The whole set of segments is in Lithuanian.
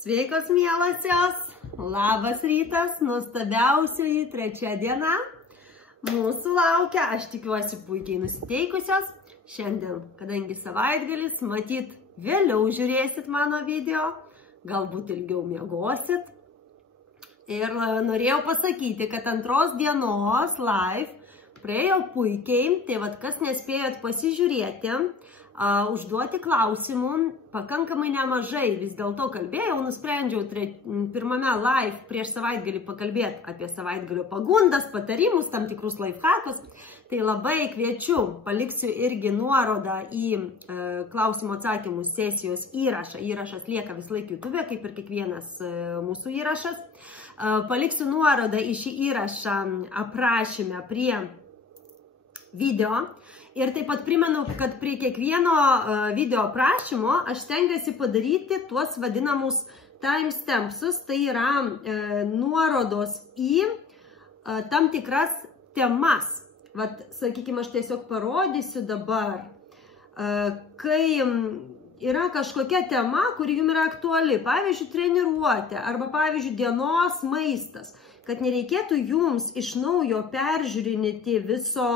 Sveikos mielosios, labas rytas, nuostabiausioji trečia diena. Mūsų laukia, aš tikiuosi, puikiai nusiteikusios. Šiandien, kadangi savaitgalis, matyt, vėliau žiūrėsit mano video, galbūt ilgiau miegosit. Ir norėjau pasakyti, kad antros dienos live praėjo puikiai, tai vad kas nespėjot pasižiūrėti, užduoti klausimų, pakankamai nemažai, vis dėlto kalbėjau, nusprendžiau pirmame live prieš savaitgalį pakalbėti apie savaitgalio pagundas, patarimus, tam tikrus lifehackus. Tai labai kviečiu, paliksiu irgi nuorodą į klausimų atsakymų sesijos įrašą. Įrašas lieka vis laik YouTube, kaip ir kiekvienas mūsų įrašas. Paliksiu nuorodą į šį įrašą aprašyme prie video. Ir taip pat primenu, kad prie kiekvieno video aprašymo aš stengiuosi padaryti tuos vadinamus timestampsus, tai yra nuorodos į tam tikras temas. Vat, sakykime, aš tiesiog parodysiu dabar, kai yra kažkokia tema, kuri jums yra aktuali, pavyzdžiui, treniruotė arba, pavyzdžiui, dienos maistas, kad nereikėtų jums iš naujo peržiūrinėti viso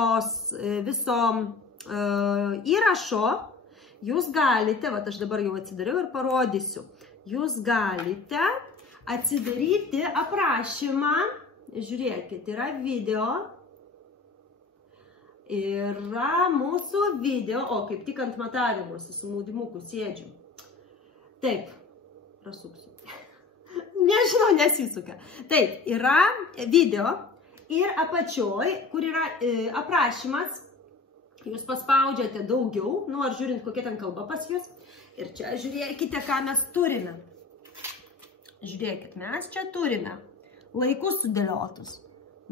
įrašo, jūs galite, vat aš dabar jau atsidariau ir parodysiu, jūs galite atsidaryti aprašymą, žiūrėkit, yra video, yra mūsų video, o kaip tik ant matavimuose su maudimuku sėdžiu. Taip, prasuksiu. Nežinau, nesisuka. Taip, yra video ir apačioj, kur yra aprašymas, jūs paspaudžiate daugiau, ar žiūrint, kokia ten kalba pas jūs. Ir čia žiūrėkite, ką mes turime. Žiūrėkit, mes čia turime laikus sudėliotus.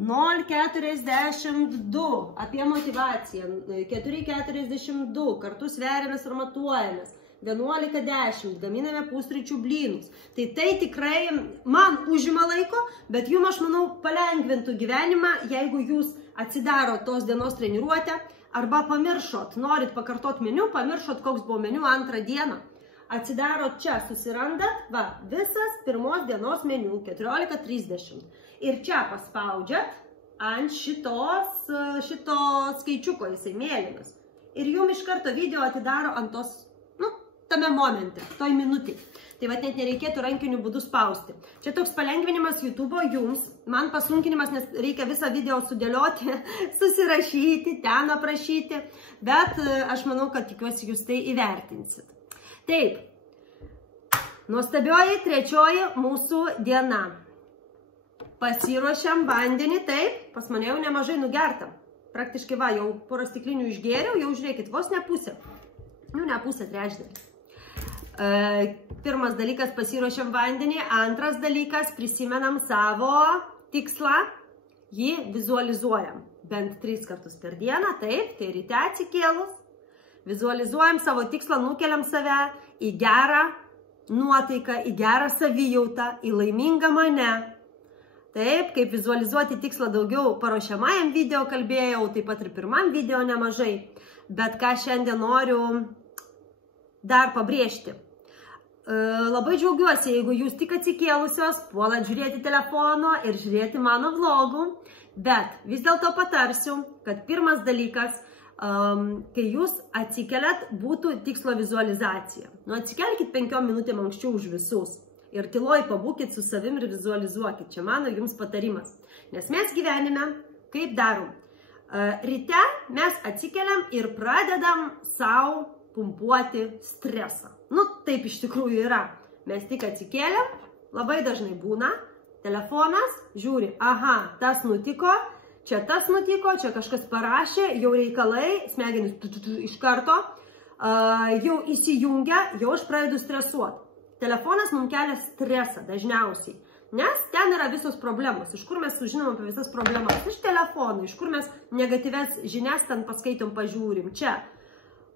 0,42 apie motivaciją, 4,42 kartu sveriamės ir matuojamės, 11,10 gaminame pusryčių blynus. Tai tikrai man užima laiko, bet jums, aš manau, palengvintų gyvenimą, jeigu jūs atsidaro tos dienos treniruotę arba pamiršot, norit pakartot meniu, pamiršot, koks buvo meniu antrą dieną. Atsidarot čia, susirandat, visas pirmos dienos meniu, 14:30. Ir čia paspaudžiat ant šito skaičiuko, jisai mėlynas. Ir jums iš karto video atidaro ant tos, tame momente, toj minutį. Tai net nereikėtų rankiniu būdu spausti. Čia toks palengvinimas YouTube'o jums, man pasunkinimas, nes reikia visą video sudėlioti, susirašyti, ten aprašyti, bet aš manau, kad tikiuosi jūs tai įvertinsit. Taip, nuostabioji trečioji mūsų diena. Pasiruošiam vandenį, taip, pas mane jau nemažai nugerta. Praktiškai jau porą stiklinių išgėriau, jau žiūrėkit, vos ne pusė. Ne pusė, trečdalį. Pirmas dalykas, pasiruošiam vandenį. Antras dalykas, prisimenam savo tikslą, jį vizualizuojam. Bent 3 kartus per dieną, taip, tai ryte atsikėlus. Vizualizuojam savo tikslą, nukeliam save į gerą nuotaiką, į gerą savijautą, į laimingą mane. Taip, kaip vizualizuoti tikslą daugiau paruošiamajam video kalbėjau, taip pat ir pirmam video nemažai. Bet ką šiandien noriu dar pabrėžti. Labai džiaugiuosi, jeigu jūs tik atsikėlusios, puolat žiūrėti telefono ir žiūrėti mano vlogų. Bet vis dėlto patarsiu, kad pirmas dalykas, kai jūs atsikeliat, būtų tikslo vizualizacija. Atsikelkit 5 minutėm anksčiau už visus. Ir tyloj pabūkit su savim ir vizualizuokit. Čia mano jums patarimas. Nes mes gyvenime, kaip darom? Ryte mes atsikeliam ir pradedam savo pumpuoti stresą. Taip iš tikrųjų yra. Mes tik atsikeliam, labai dažnai būna, telefonas, žiūri, aha, tas nutiko, čia kažkas parašė, jau reikalai, smegenys iš karto, jau įsijungia, jau aš pradedu stresuoti. Telefonas mums kelia stresą dažniausiai, nes ten yra visos problemos. Iš kur mes sužinom apie visas problemas? Iš telefonų, iš kur mes negatyves žinias ten paskaitom, pažiūrim. Čia.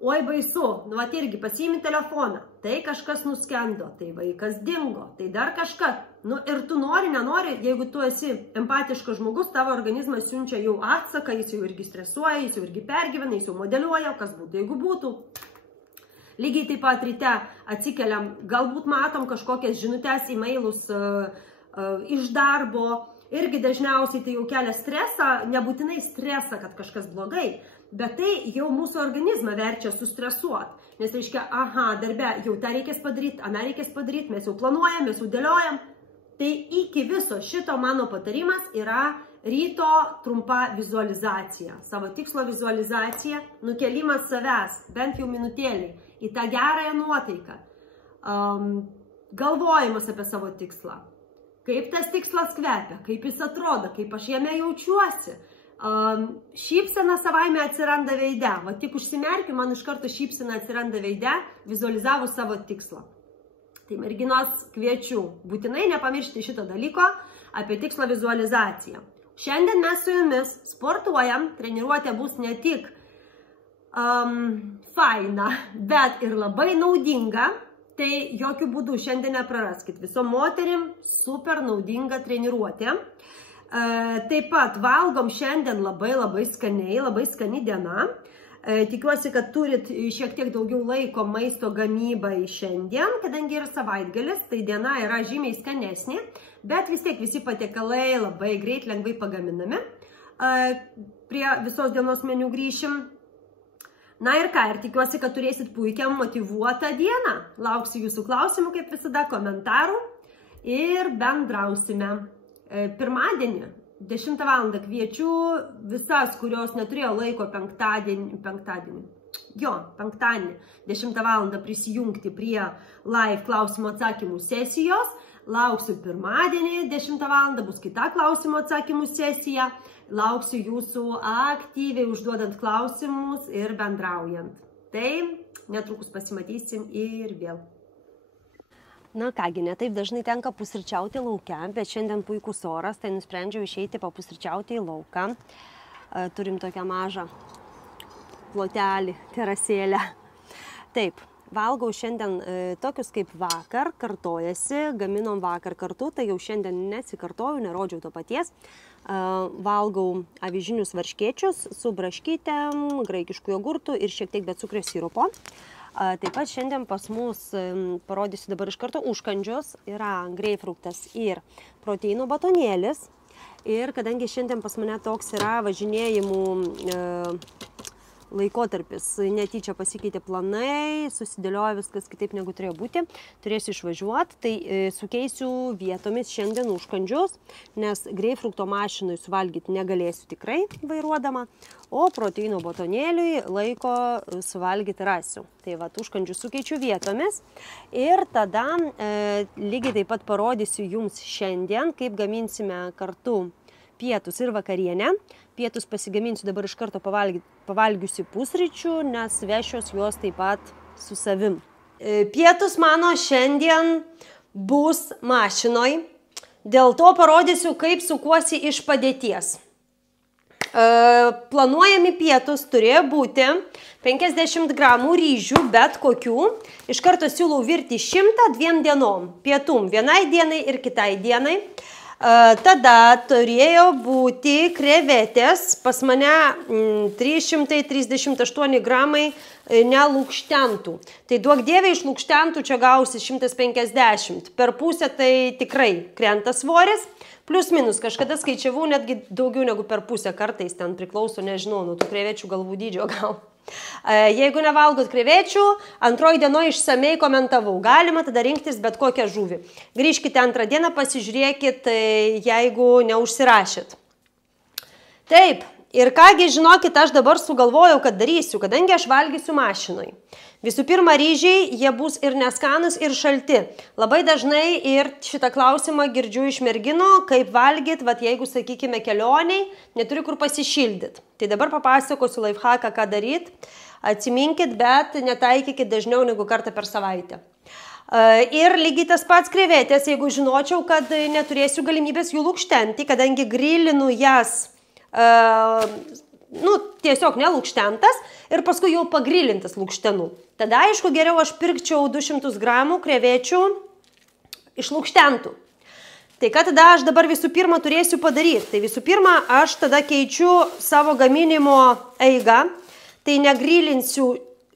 Oi baisu, irgi pasiimi telefoną. Tai kažkas nuskendo, tai vaikas dingo, tai dar kažkas. Ir tu nori, nenori, jeigu tu esi empatiškas žmogus, tavo organizmas siunčia jau atsaką, jis jau irgi stresuoja, jis jau irgi pergyvena, jis jau modeliuoja, kas būtų, jeigu būtų. Lygiai taip pat ryte atsikeliam, galbūt matom kažkokias žinutės, e-mailus iš darbo. Irgi dažniausiai tai jau kelia stresą, nebūtinai stresą, kad kažkas blogai, bet tai jau mūsų organizmą verčia sustresuoti. Nes reiškia, aha, darbe jau tą reikės padaryti, aną reikės padaryti, mes jau planuojam, mes jau dėliojam. Tai iki viso šito mano patarimas yra ryto trumpa vizualizacija, savo tikslo vizualizacija, nukelimas savęs, bent jau minutėlį, į tą gerąją nuotaiką, galvojimas apie savo tikslą. Kaip tas tikslas kvepia, kaip jis atrodo, kaip aš jame jaučiuosi. Šypsena savaime atsiranda veide. Va tik užsimerkiu, man iš karto šypsena atsiranda veide, vizualizavus savo tikslą. Tai merginos kviečiu, būtinai nepamiršti šito dalyko apie tikslo vizualizaciją. Šiandien mes su jumis sportuojam, treniruotė bus ne tik faina, bet ir labai naudinga. Tai jokių būdų šiandien nepraraskit. Visom moterim super naudinga treniruotė. Taip pat valgom šiandien labai skaniai, labai skani diena. Tikiuosi, kad turit šiek tiek daugiau laiko maisto gamybai šiandien, kadangi yra savaitgalis, tai diena yra žymiai skanesnė, bet vis tiek visi patiekalai labai greit, lengvai pagaminami. Prie visos dienos meniu grįšim. Na ir ką, ir tikiuosi, kad turėsit puikią motyvuotą dieną. Lauksiu jūsų klausimų, kaip visada, komentarų ir bendrausime. Pirmadienį, 10 val. Kviečiu visas, kurios neturėjo laiko penktadienį, 10 val. Prisijungti prie live klausimų atsakymų sesijos. Lauksiu pirmadienį, 10 val. Bus kita klausimų atsakymų sesija. Lauksiu jūsų aktyviai užduodant klausimus ir bendraujant. Tai netrukus pasimatysim ir vėl. Na kągi, ne taip dažnai tenka pusryčiauti lauke, bet šiandien puikus oras, tai nusprendžiau išeiti papusryčiauti į lauką. Turim tokią mažą plotelį, terasėlę. Taip. Valgau šiandien tokius kaip vakar, kartojasi, gaminom vakar kartu, tai jau šiandien nesikartoju, nerodžiau to paties. Valgau avižinius varškėčius su braškytėm, graikiškų jogurtų ir šiek tiek becukrio sirupo. Taip pat šiandien pas mus, parodysiu dabar iš karto, užkandžius, yra greipfruktas ir proteino batonėlis. Ir kadangi šiandien pas mane toks yra važinėjimų laikotarpis, netyčia pasikeitė planai, susidėliojo viskas kitaip negu turėjo būti, turėsiu išvažiuoti, tai sukeisiu vietomis šiandien užkandžius, nes greipfrukto mašinui suvalgyti negalėsiu tikrai vairuodama, o proteino batonėliui laiko suvalgyti rasiu. Tai va, užkandžius sukeičiu vietomis ir tada lygiai taip pat parodysiu jums šiandien, kaip gaminsime kartu pietus ir vakarienę. Pietus pasigaminsiu dabar iš karto pavalgiusi pusryčių, nes vešios juos taip pat su savim. Pietus mano šiandien bus mašinoj, dėl to parodysiu, kaip sukuosi iš padėties. Planuojami pietus turėjo būti 50 gramų ryžių, bet kokių. Iš karto siūlau virti 100 2 dienom. Pietum vienai dienai ir kitai dienai. Tada turėjo būti krevetės, pas mane 338 gramai nelūkštentų. Tai duok dievė iš lūkštentų čia gausi 150. Per pusę tai tikrai krenta svoris. Plius minus, kažkada skaičiavau netgi daugiau negu per pusę, kartais ten priklauso, nežinau, nuo tų krevečių galvų dydžio gal. Jeigu nevalgot krevečių, antroji dienoje išsamei komentavau. Galima tada rinktis bet kokią žuvį. Grįžkite antrą dieną, pasižiūrėkit, jeigu neužsirašėt. Taip, ir kągi, žinokit, aš dabar sugalvojau, kad darysiu, kadangi aš valgysiu mašinoj. Visų pirma, ryžiai, jie bus ir neskanus, ir šalti. Labai dažnai ir šitą klausimą girdžiu iš merginų, kaip valgyt, vat jeigu, sakykime, kelioniai, neturi kur pasišildyti. Tai dabar papasakosiu lifehacką, ką daryt. Atsiminkit, bet netaikykit dažniau negu kartą per savaitę. Ir lygiai tas pats krevetės, jeigu žinočiau, kad neturėsiu galimybės jų lūkštenti, kadangi grilinu jas tiesiog nelūkštentas ir paskui jau pagrilintas lūkštenų. Tada, aišku, geriau aš pirkčiau 200 gramų krevečių iš lūkštentų. Tai ką tada aš dabar visų pirma turėsiu padaryti? Tai visų pirma, aš tada keičiu savo gaminimo eigą. Tai negrilinsiu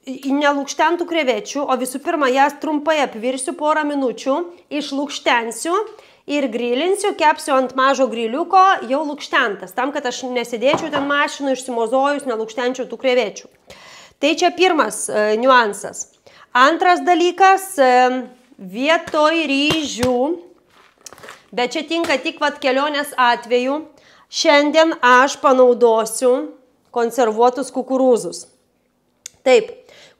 nelūkštentų krevečių, o visų pirma, jas trumpai apvirsiu porą minučių, išlūkštensiu ir grilinsiu, kepsiu ant mažo griliuko jau lūkštentas, tam, kad aš nesėdėčiau ten mašinų išsimozojus, nelūkštenčiau tų krevečių. Tai čia pirmas niuansas. Antras dalykas, vietoj ryžių, bet čia tinka tik vat kelionės atveju, šiandien aš panaudosiu konservuotus kukurūzus. Taip,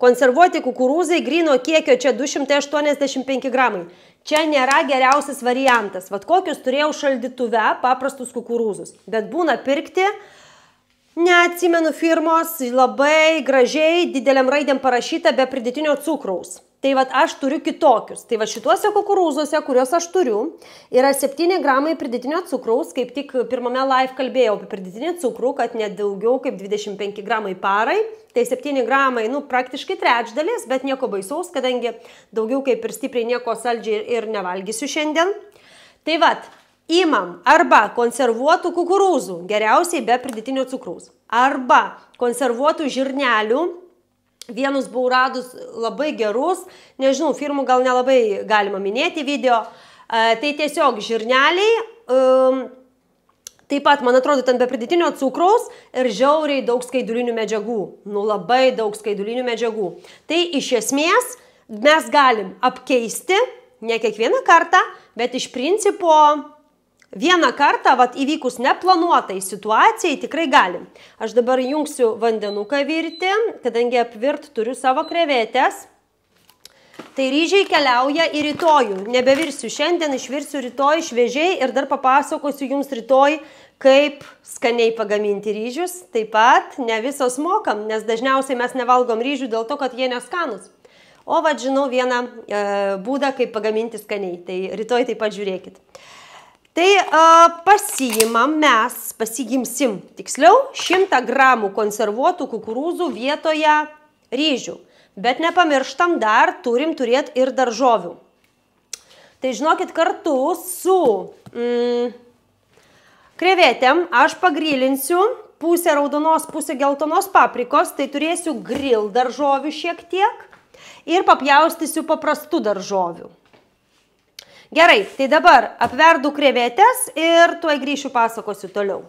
konservuoti kukurūzai gryno kiekio čia 285 gramai. Čia nėra geriausias variantas. Vat kokius turėjau šaldytuve, paprastus kukurūzus. Bet būna pirkti, neatsimenu firmos, labai gražiai, dideliam raidėm parašyta be pridėtinio cukraus. Tai vat aš turiu kitokius. Tai va šituose kukurūzuose, kuriuos aš turiu, yra 7 gramai pridėtinio cukraus, kaip tik pirmame live kalbėjau apie pridėtinį cukrų, kad net daugiau kaip 25 gramai parai. Tai 7 gramai, praktiškai trečdalis, bet nieko baisaus, kadangi daugiau kaip ir stipriai nieko saldžiai ir nevalgysiu šiandien. Tai vat, imam arba konservuotų kukurūzų, geriausiai be pridėtinio cukraus, arba konservuotų žirnelių. Vienus buvau radus labai gerus, nežinau, firmų gal nelabai galima minėti video, tai tiesiog žirneliai, taip pat, man atrodo, ten be pridėtinio cukraus ir žiauriai daug skaidulinių medžiagų, labai daug skaidulinių medžiagų. Tai iš esmės mes galim apkeisti, ne kiekvieną kartą, bet iš principo vieną kartą, vat, įvykus neplanuotai situacijai, tikrai galim. Aš dabar jungsiu vandenuką virti, kadangi apvirt turiu savo krevetės. Tai ryžiai keliauja į rytojų. Nebevirsiu šiandien, išvirsiu rytoj šviežiai ir dar papasakosiu jums rytoj, kaip skaniai pagaminti ryžius. Taip pat ne visos mokam, nes dažniausiai mes nevalgom ryžių dėl to, kad jie neskanus. O vat žinau vieną būdą, kaip pagaminti skaniai. Tai rytoj taip pat žiūrėkit. Tai pasigimsim, tiksliau, 100 gramų konservuotų kukurūzų vietoje ryžių. Bet nepamirštam dar, turim turėti ir daržovių. Tai žinokit, kartu su krevetėm aš pagrilinsiu pusę raudonos, pusę geltonos paprikos, tai turėsiu grill daržovių šiek tiek ir papjaustysiu paprastų daržovių. Gerai, tai dabar apverdu krevetės ir tuoj grįšiu pasakosiu toliau.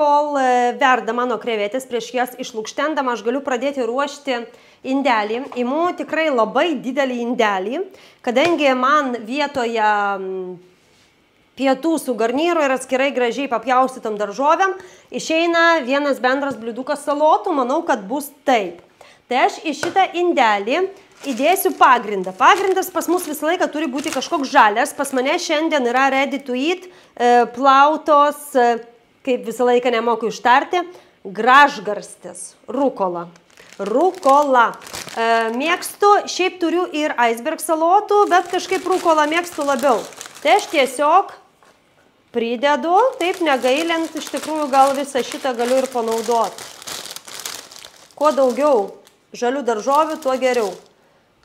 Kol verda mano krevetės, prieš jas išlūkštendama aš galiu pradėti ruošti indelį. Imu tikrai labai didelį indelį, kadangi man vietoje pietų su garnyru ir atskirai gražiai papjaustytom daržovėm išeina vienas bendras bliudukas salotų, manau, kad bus taip. Tai aš į šitą indelį įdėsiu pagrindą. Pagrindas pas mus visą laiką turi būti kažkoks žalias. Pas mane šiandien yra ready to eat, plautos, kaip visą laiką nemoku ištarti, gražgarstis, rukola. Rukola. Mėgstu, šiaip turiu ir iceberg salotų, bet kažkaip rukolą mėgstu labiau. Tai aš tiesiog pridedu, taip negailint, iš tikrųjų gal visą šitą galiu ir panaudoti. Kuo daugiau žalių daržovių, tuo geriau.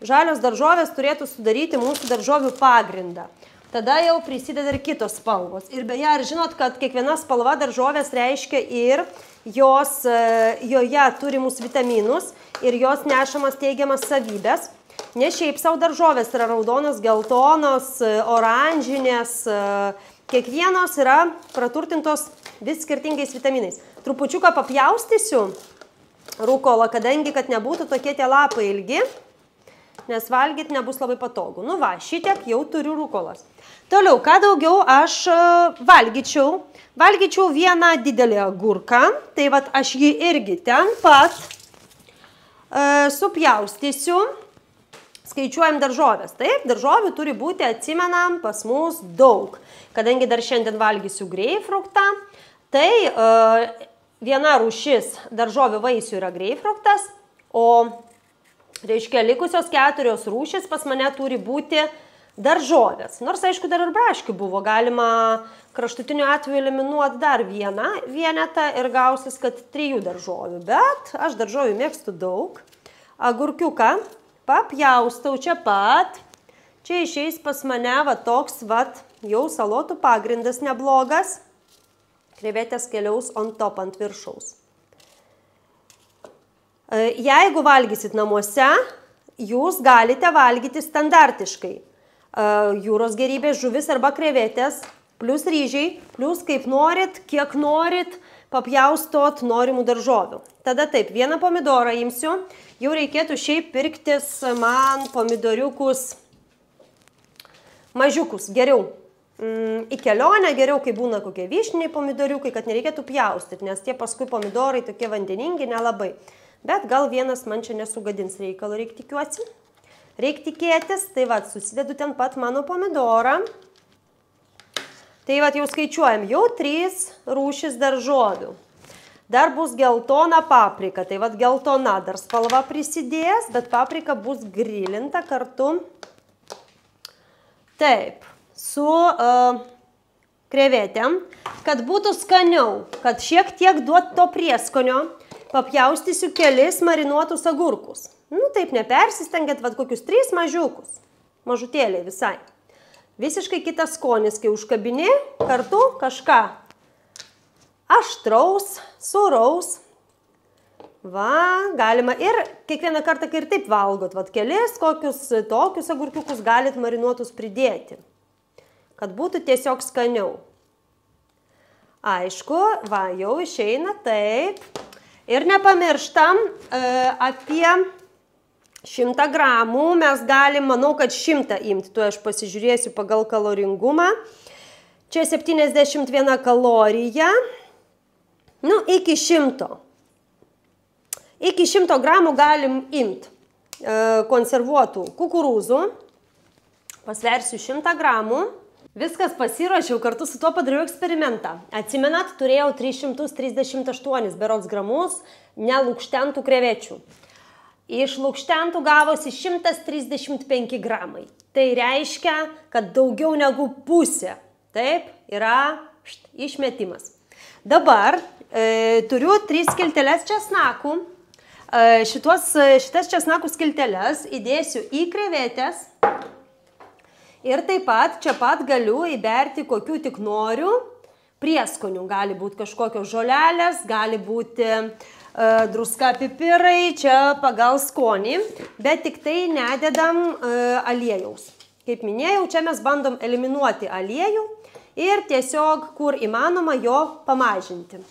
Žalios daržovės turėtų sudaryti mūsų daržovių pagrindą. Tada jau prisideda ir kitos spalvos. Ir beje, ar žinot, kad kiekviena spalva daržovės reiškia ir joje turimus vitaminus ir jos nešamas teigiamas savybės. Ne šiaip savo daržovės yra raudonos, geltonos, oranžinės, kiekvienos yra praturtintos vis skirtingais vitaminais. Trupučiuką papjaustysiu rukolą, kadangi, kad nebūtų tokie tie lapai ilgi, nes valgyti nebus labai patogu. Nu va, šitiek jau turiu rukolas. Toliau, ką daugiau aš valgyčiau? Valgyčiau vieną didelį agurką, tai vat aš jį irgi ten pat supjaustysiu. Skaičiuojam daržovės. Taip, daržovių turi būti, atsimenam, pas mus daug. Kadangi dar šiandien valgysiu greipfruktą, tai viena rūšis daržovių vaisių yra greipfruktas, o reiškia, likusios 4 rūšis pas mane turi būti daržovės. Nors, aišku, dar ir braškių buvo. Galima kraštutiniu atveju eliminuoti dar vieną vienetą ir gausis, kad 3 daržovių. Bet aš daržovių mėgstu daug. Agurkiuką papjaustau čia pat. Čia išeis pas mane va toks vat jau salotų pagrindas neblogas. Krevetės keliaus on top ant viršaus. Jeigu valgysit namuose, jūs galite valgyti standartiškai. Jūros gėrybės, žuvis arba krevetės, plus ryžiai, plus kaip norit, kiek norit, papjaustot norimų daržovių. Tada taip, vieną pomidorą imsiu, jau reikėtų šiaip pirktis man pomidoriukus mažiukus, geriau. Į kelionę geriau, kai būna kokie vyšniniai pomidoriukai, kad nereikėtų pjaustyti, nes tie paskui pomidorai tokie vandeningi nelabai. Bet gal vienas man čia nesugadins reikalo, reik tikiuosi. Reik tikėtis, tai va, susidedu ten pat mano pomidorą. Tai va, jau skaičiuojam, jau 3 rūšis daržovių. Dar bus geltona paprika, tai va, geltona dar spalva prisidės, bet paprika bus grilinta kartu. Taip, su krevetėm, kad būtų skaniau, kad šiek tiek duot to prieskonio, papjaustysiu kelis marinuotus agurkus. Nu, taip nepersistengiat, vad kokius 3 mažiukus, mažutėliai visai. Visiškai kitas skonis, kai užkabini, kartu kažką aštraus, sūraus. Va, galima ir kiekvieną kartą, kai ir taip valgot, vad kelis kokius tokius agurkiukus galit marinuotus pridėti, kad būtų tiesiog skaniau. Aišku, va, jau išeina taip. Ir nepamirštam, apie 100 gramų mes galim, manau, kad 100 imti. Tu aš pasižiūrėsiu pagal kaloringumą. Čia 71 kalorija. Nu, iki 100. Iki 100 gramų galim imti konservuotų kukurūzų. Pasversiu 100 gramų. Viskas pasiruošiau, kartu su tuo padariau eksperimentą. Atsimenat, turėjau 338 berods gramus nelukštentų krevečių. Iš lukštentų gavosi 135 gramai. Tai reiškia, kad daugiau negu pusė. Taip, yra išmetimas. Dabar turiu 3 skilteles česnakų. Šitas česnakų skilteles įdėsiu į krevetės. Ir taip pat, čia pat galiu įberti kokių tik noriu prieskonių. Gali būti kažkokios žolelės, gali būti druska, pipirai, čia pagal skonį, bet tik tai nededam aliejaus. Kaip minėjau, čia mes bandom eliminuoti aliejų ir tiesiog, kur įmanoma, jo pamažinti.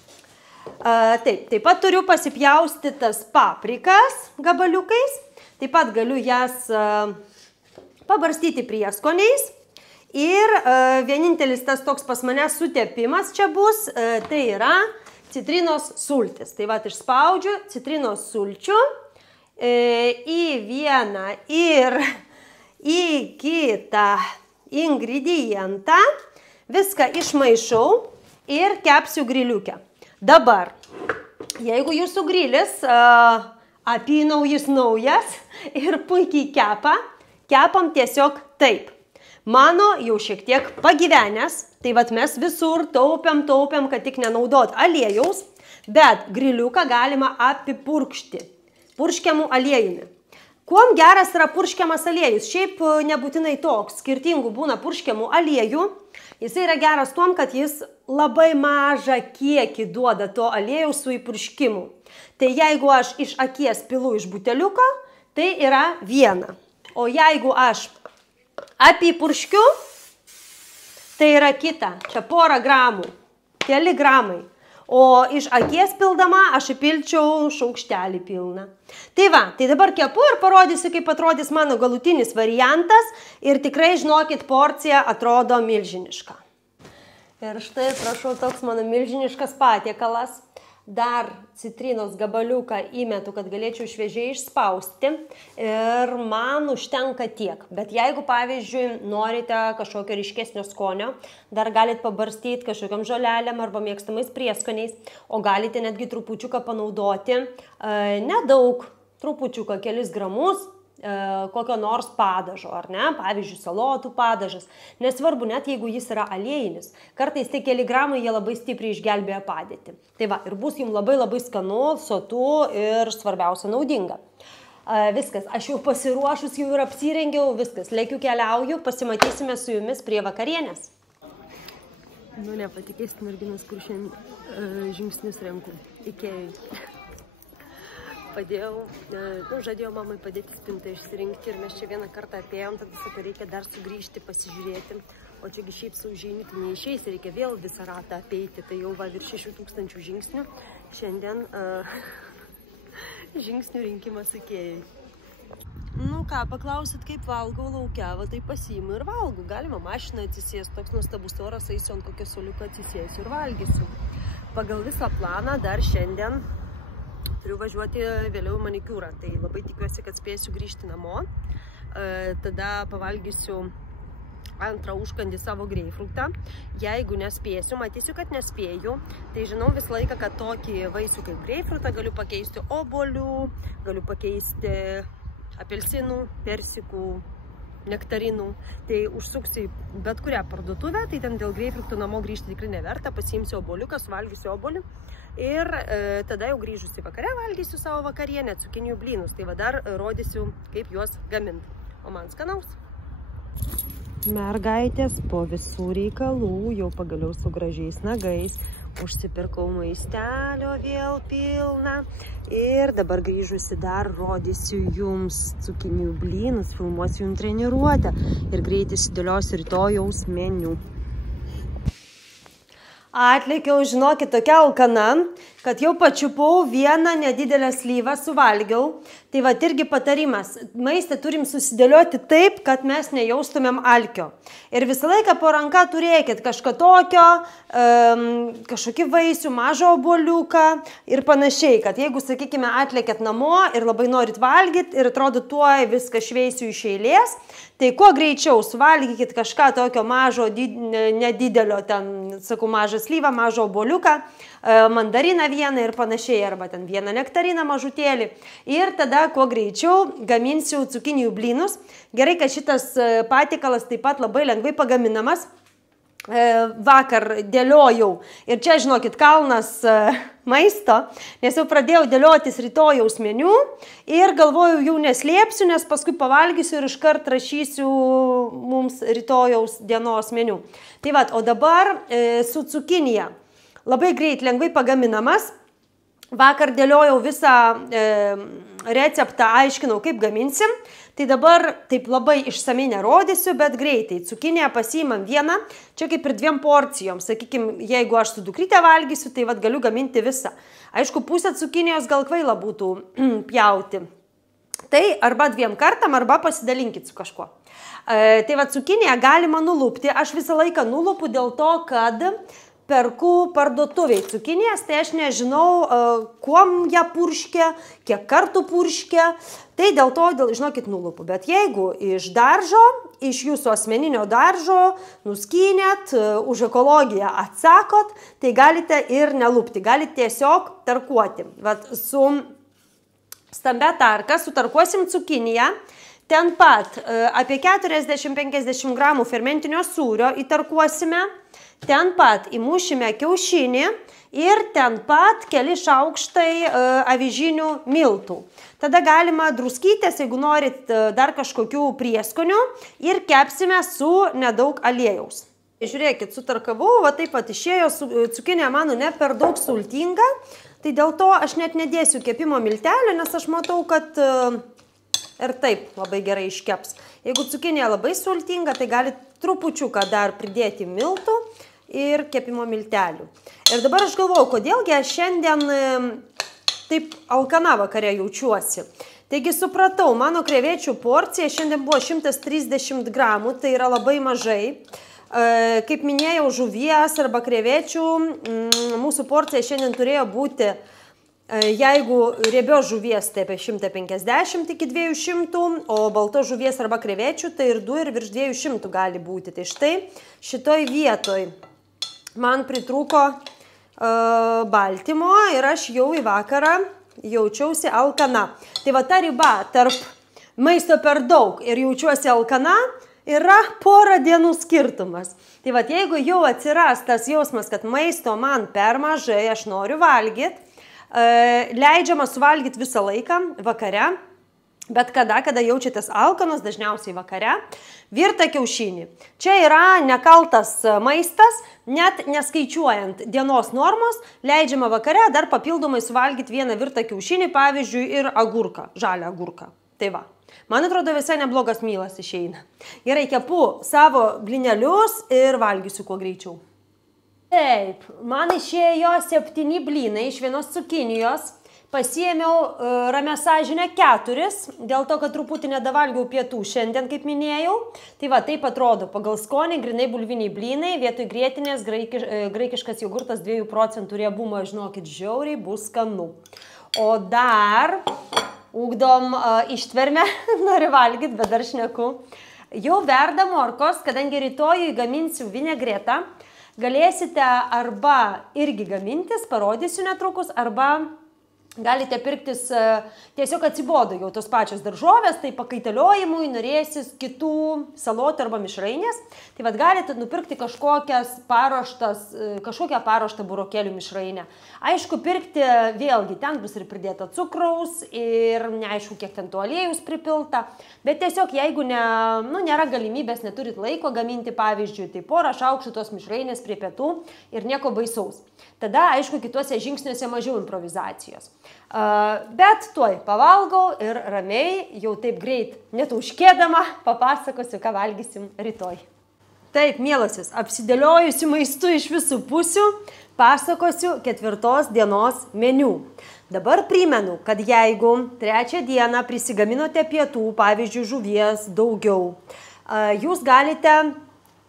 Taip pat turiu pasipjaustytas paprikas gabaliukais, taip pat galiu jas pabarstyti prieskoniais ir vienintelis tas toks pas mane sutepimas čia bus, tai yra citrinos sultis. Tai va, išspaudžiu citrinos sulčių į vieną ir į kitą ingredientą, viską išmaišau ir kepsiu griliukę. Dabar, jeigu jūsų grilis apynaujis naujas ir puikiai kepam tiesiog taip. Mano jau šiek tiek pagyvenęs, tai vat mes visur taupiam, kad tik nenaudot aliejaus, bet griliuką galima apipurkšti purškiamų aliejumi. Kuom geras yra purškiamas aliejus? Šiaip nebūtinai toks, skirtingų būna purškiamų aliejų. Jis yra geras tuom, kad jis labai mažą kiekį duoda to aliejaus su įpurškimu. Tai jeigu aš iš akies pilu iš buteliuko, tai yra viena. O jeigu aš apipurškiu, tai yra kita, čia porą gramų, keli gramai. O iš akies pildama aš įpilčiau šaukštelį pilną. Tai va, tai dabar kepu ir parodysiu, kaip atrodys mano galutinis variantas ir tikrai žinokit, porcija atrodo milžiniška. Ir štai, prašau, toks mano milžiniškas patiekalas. Dar citrinos gabaliuką įmetu, kad galėčiau šviežiai išspausti ir man užtenka tiek. Bet jeigu, pavyzdžiui, norite kažkokio ryškesnio skonio, dar galite pabarstyti kažkokiam žolelėm arba mėgstamais prieskoniais, o galite netgi trupučiuką panaudoti, nedaug, trupučiuką, kelis gramus, kokio nors padažo, ar ne? Pavyzdžiui, salotų padažas. Nesvarbu, net jeigu jis yra aliejinis. Kartais tie keli gramai jie labai stipriai išgelbėja padėtį. Tai va, ir bus jums labai labai skanu, sotu ir svarbiausia naudinga. Viskas, aš jau pasiruošus, jau ir apsirengiau, viskas. Lėkiu, keliauju, pasimatysime su jumis prie vakarienės. Nu, nepatikėsit, merginos, kur šiandien žingsnius renku. Ikėjai. žadėjau mamai padėti spintą išsirinkti ir mes čia vieną kartą apėjom, tada sakau, reikia dar sugrįžti, pasižiūrėti. O čiagi šiaip saužinį, tai neišeis, reikia vėl visą ratą apeiti, tai jau va virš 6000 žingsnių. Šiandien žingsnių rinkimas Ikėjai. Nu ką, paklausit, kaip valgau laukia, va tai pasiimu ir valgau. Galima mašiną atsisės, toks nuostabus oras, eisiu ant kokio suoliuko atsisėsiu ir valgysiu. Pagal visą planą dar šiandien turiu važiuoti vėliau manikiūrą, tai labai tikiuosi, kad spėsiu grįžti namo. Tada pavalgysiu antrą užkandį savo greipfrutą. Jeigu nespėsiu, matysiu, kad nespėju, tai žinau visą laiką, kad tokį vaisių kaip greipfrutą galiu pakeisti obuolių, galiu pakeisti apelsinų, persikų, nektarinų. Tai užsuksiu bet kurią parduotuvę, tai ten dėl greipfrutų namo grįžti tikrai neverta, pasiimsiu obuoliuką, suvalgysiu obuolių. Ir tada jau grįžusi vakare valgysiu savo vakarienę, cukinijų blynus. Tai va dar rodysiu, kaip juos gaminti. O man skanaus. Mergaitės po visų reikalų jau pagaliau su gražiais nagais. Užsipirkau maistelio vėl pilną. Ir dabar grįžusi dar rodysiu jums cukinijų blynus, filmuosiu jums treniruotę. Ir greitai sudėliosiu rytojaus meniu. Atlėkiau, žinokit, tokia alkana, kad jau pačiupau vieną nedidelę slyvą, suvalgiau. Tai va irgi patarimas. Maistą turim susidėlioti taip, kad mes nejaustumėm alkio. Ir visą laiką po ranką turėkit kažką tokio, kažkokį vaisių, mažą obuoliuką ir panašiai. Kad jeigu, sakykime, atlėkėt namo ir labai norit valgyti ir atrodo tuoj viską šveisiu iš eilės, tai kuo greičiau suvalgykit kažką tokio mažo, nedidelio, ten, sakau, mažą slyvą, mažą obuoliuką, mandariną vieną ir panašiai, arba ten vieną nektariną mažutėlį. Ir tada kuo greičiau gaminsiu cukinijų blynus. Gerai, kad šitas patiekalas taip pat labai lengvai pagaminamas. Vakar dėliojau ir čia, žinokit, kalnas maisto, nes jau pradėjau dėliotis rytojaus meniu ir galvojau, jau neslėpsiu, nes paskui pavalgysiu ir iškart rašysiu mums rytojaus dienos meniu. Tai va, o dabar su cukinija. Labai greit, lengvai pagaminamas. Vakar dėliojau visą receptą, aiškinau, kaip gaminsim. Tai dabar taip labai išsamei nerodysiu, bet greitai. Cukiniją pasiimam vieną, čia kaip ir 2 porcijom. Sakykime, jeigu aš su dukryte valgysiu, tai vat galiu gaminti visą. Aišku, pusę cukinijos gal kvaila būtų pjauti. Tai arba 2 kartam, arba pasidalinkit su kažkuo. Tai va, cukiniją galima nulupti. Aš visą laiką nulupu dėl to, kad perku parduotuviai cukinijas, tai aš nežinau, kuom ją purškia, kiek kartų purškia, tai dėl to, žinokit, nulupu. Bet jeigu iš daržo, iš jūsų asmeninio daržo nuskynėt, už ekologiją atsakot, tai galite ir nelupti, galite tiesiog tarkuoti. Vat su stambia tarka sutarkuosim cukiniją, ten pat apie 40-50 gramų fermentinio sūrio įtarkuosime, ten pat įmušime kiaušinį ir ten pat keli šaukštai avižinių miltų. Tada galima druskytės, jeigu norit dar kažkokių prieskonių, ir kepsime su nedaug aliejaus. Žiūrėkit, sutarkavau, va taip pat išėjo, cukinė mano ne per daug sultinga, tai dėl to aš net nedėsiu kepimo miltelio, nes aš matau, kad ir taip labai gerai iškeps. Jeigu cukinė labai sultinga, tai galit trupučiuką dar pridėti miltų ir kepimo miltelių. Ir dabar aš galvoju, kodėlgi aš šiandien taip alkana vakare jaučiuosi. Taigi supratau, mano krevečių porcija šiandien buvo 130 gramų, tai yra labai mažai. Kaip minėjau, žuvies arba krevečių, mūsų porcija šiandien turėjo būti, jeigu riebios žuvies, tai apie 150 iki 200, o baltos žuvies arba krevečių, tai ir 2 ir virš 200 gali būti. Tai štai šitoj vietoj man pritrūko baltymo ir aš jau į vakarą jaučiausi alkana. Tai va ta riba tarp maisto per daug ir jaučiuosi alkana yra porą dienų skirtumas. Tai va, jeigu jau atsiras tas jausmas, kad maisto man per mažai, aš noriu valgyti, leidžiama suvalgyti visą laiką vakare. bet kada jaučiatės alkanos, dažniausiai vakare, virtą kiaušinį. Čia yra nekaltas maistas, net neskaičiuojant dienos normos, leidžiama vakare dar papildomai suvalgyti vieną virtą kiaušinį, pavyzdžiui, ir agurką, žalią agurką. Tai va. Man atrodo, visai neblogas mylas išeina. Gerai, kepu savo blinelius ir valgysiu kuo greičiau. Taip, man išėjo 7 blynai iš vienos cukinijos. Pasiėmiau ramę sąžinę 4, dėl to, kad truputį nedavalgiau pietų šiandien, kaip minėjau. Tai va, taip atrodo, pagal skonį, grinai bulviniai blynai, vietoj grietinės, graikiškas jogurtas 2 procentų riebumo, žinokit, žiauriai bus skanu. O dar ugdom ištvermę, noriu valgyti, bet dar šneku. Jau verda morkos, kadangi rytojui gaminsiu vinegretą, galėsite arba irgi gamintis, parodysiu netrukus, arba galite pirktis, tiesiog atsibodo jau tos pačios daržovės, tai pakaitaliojimui norėsis kitų salotų arba mišrainės. Tai vad galite nupirkti kažkokią paruoštą burokėlių mišrainę. Aišku, pirkti vėlgi, ten bus ir pridėta cukraus ir neaišku, kiek ten to aliejus pripilta. Bet tiesiog, jeigu nėra galimybės, neturit laiko gaminti, pavyzdžiui, tai porą šaukštų tos mišrainės prie pietų ir nieko baisaus. Tada, aišku, kituose žingsniuose mažiau improvizacijos. Bet tuoj pavalgau ir ramiai, jau taip greit netauškėdama, papasakosiu, ką valgysim rytoj. Taip, mielosios, apsidėliojusi maistu iš visų pusių, pasakosiu 4 dienos meniu. Dabar primenu, kad jeigu 3 dieną prisigaminote pietų, pavyzdžiui, žuvies daugiau, jūs galite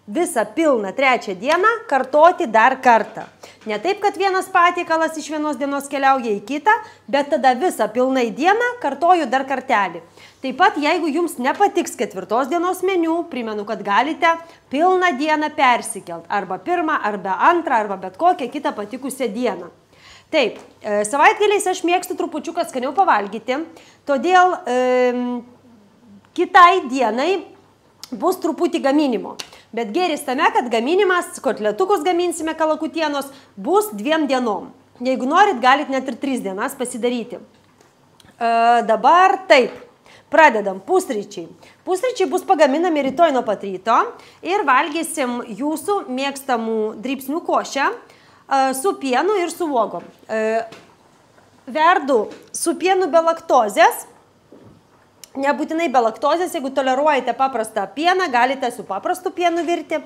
visą pilną 3 dieną kartoti dar kartą. Ne taip, kad vienas patiekalas iš vienos dienos keliauja į kitą, bet tada visą pilnai dieną kartoju dar kartelį. Taip pat, jeigu jums nepatiks 4 dienos meniu, primenu, kad galite pilną dieną persikelt. Arba 1, arba 2, arba bet kokią kitą patikusią dieną. Taip, savaitgaliais aš mėgstu trupučiuką skaniau pavalgyti, todėl kitai dienai bus truputį gaminimo. Bet gėris tame, kad gaminimas, kotletukus gaminsime kalakutienos, bus 2 dienom. Jeigu norit, galit net ir 3 dienas pasidaryti. Dabar taip, pradedam pusryčiai. Pusryčiai bus pagaminami rytoj nuo pat ryto ir valgysim jūsų mėgstamų dribsnių košę su pienu ir su uogom. Verdu su pienu be laktozės. Nebūtinai be laktozės, jeigu toleruojate paprastą pieną, galite su paprastu pienu virti.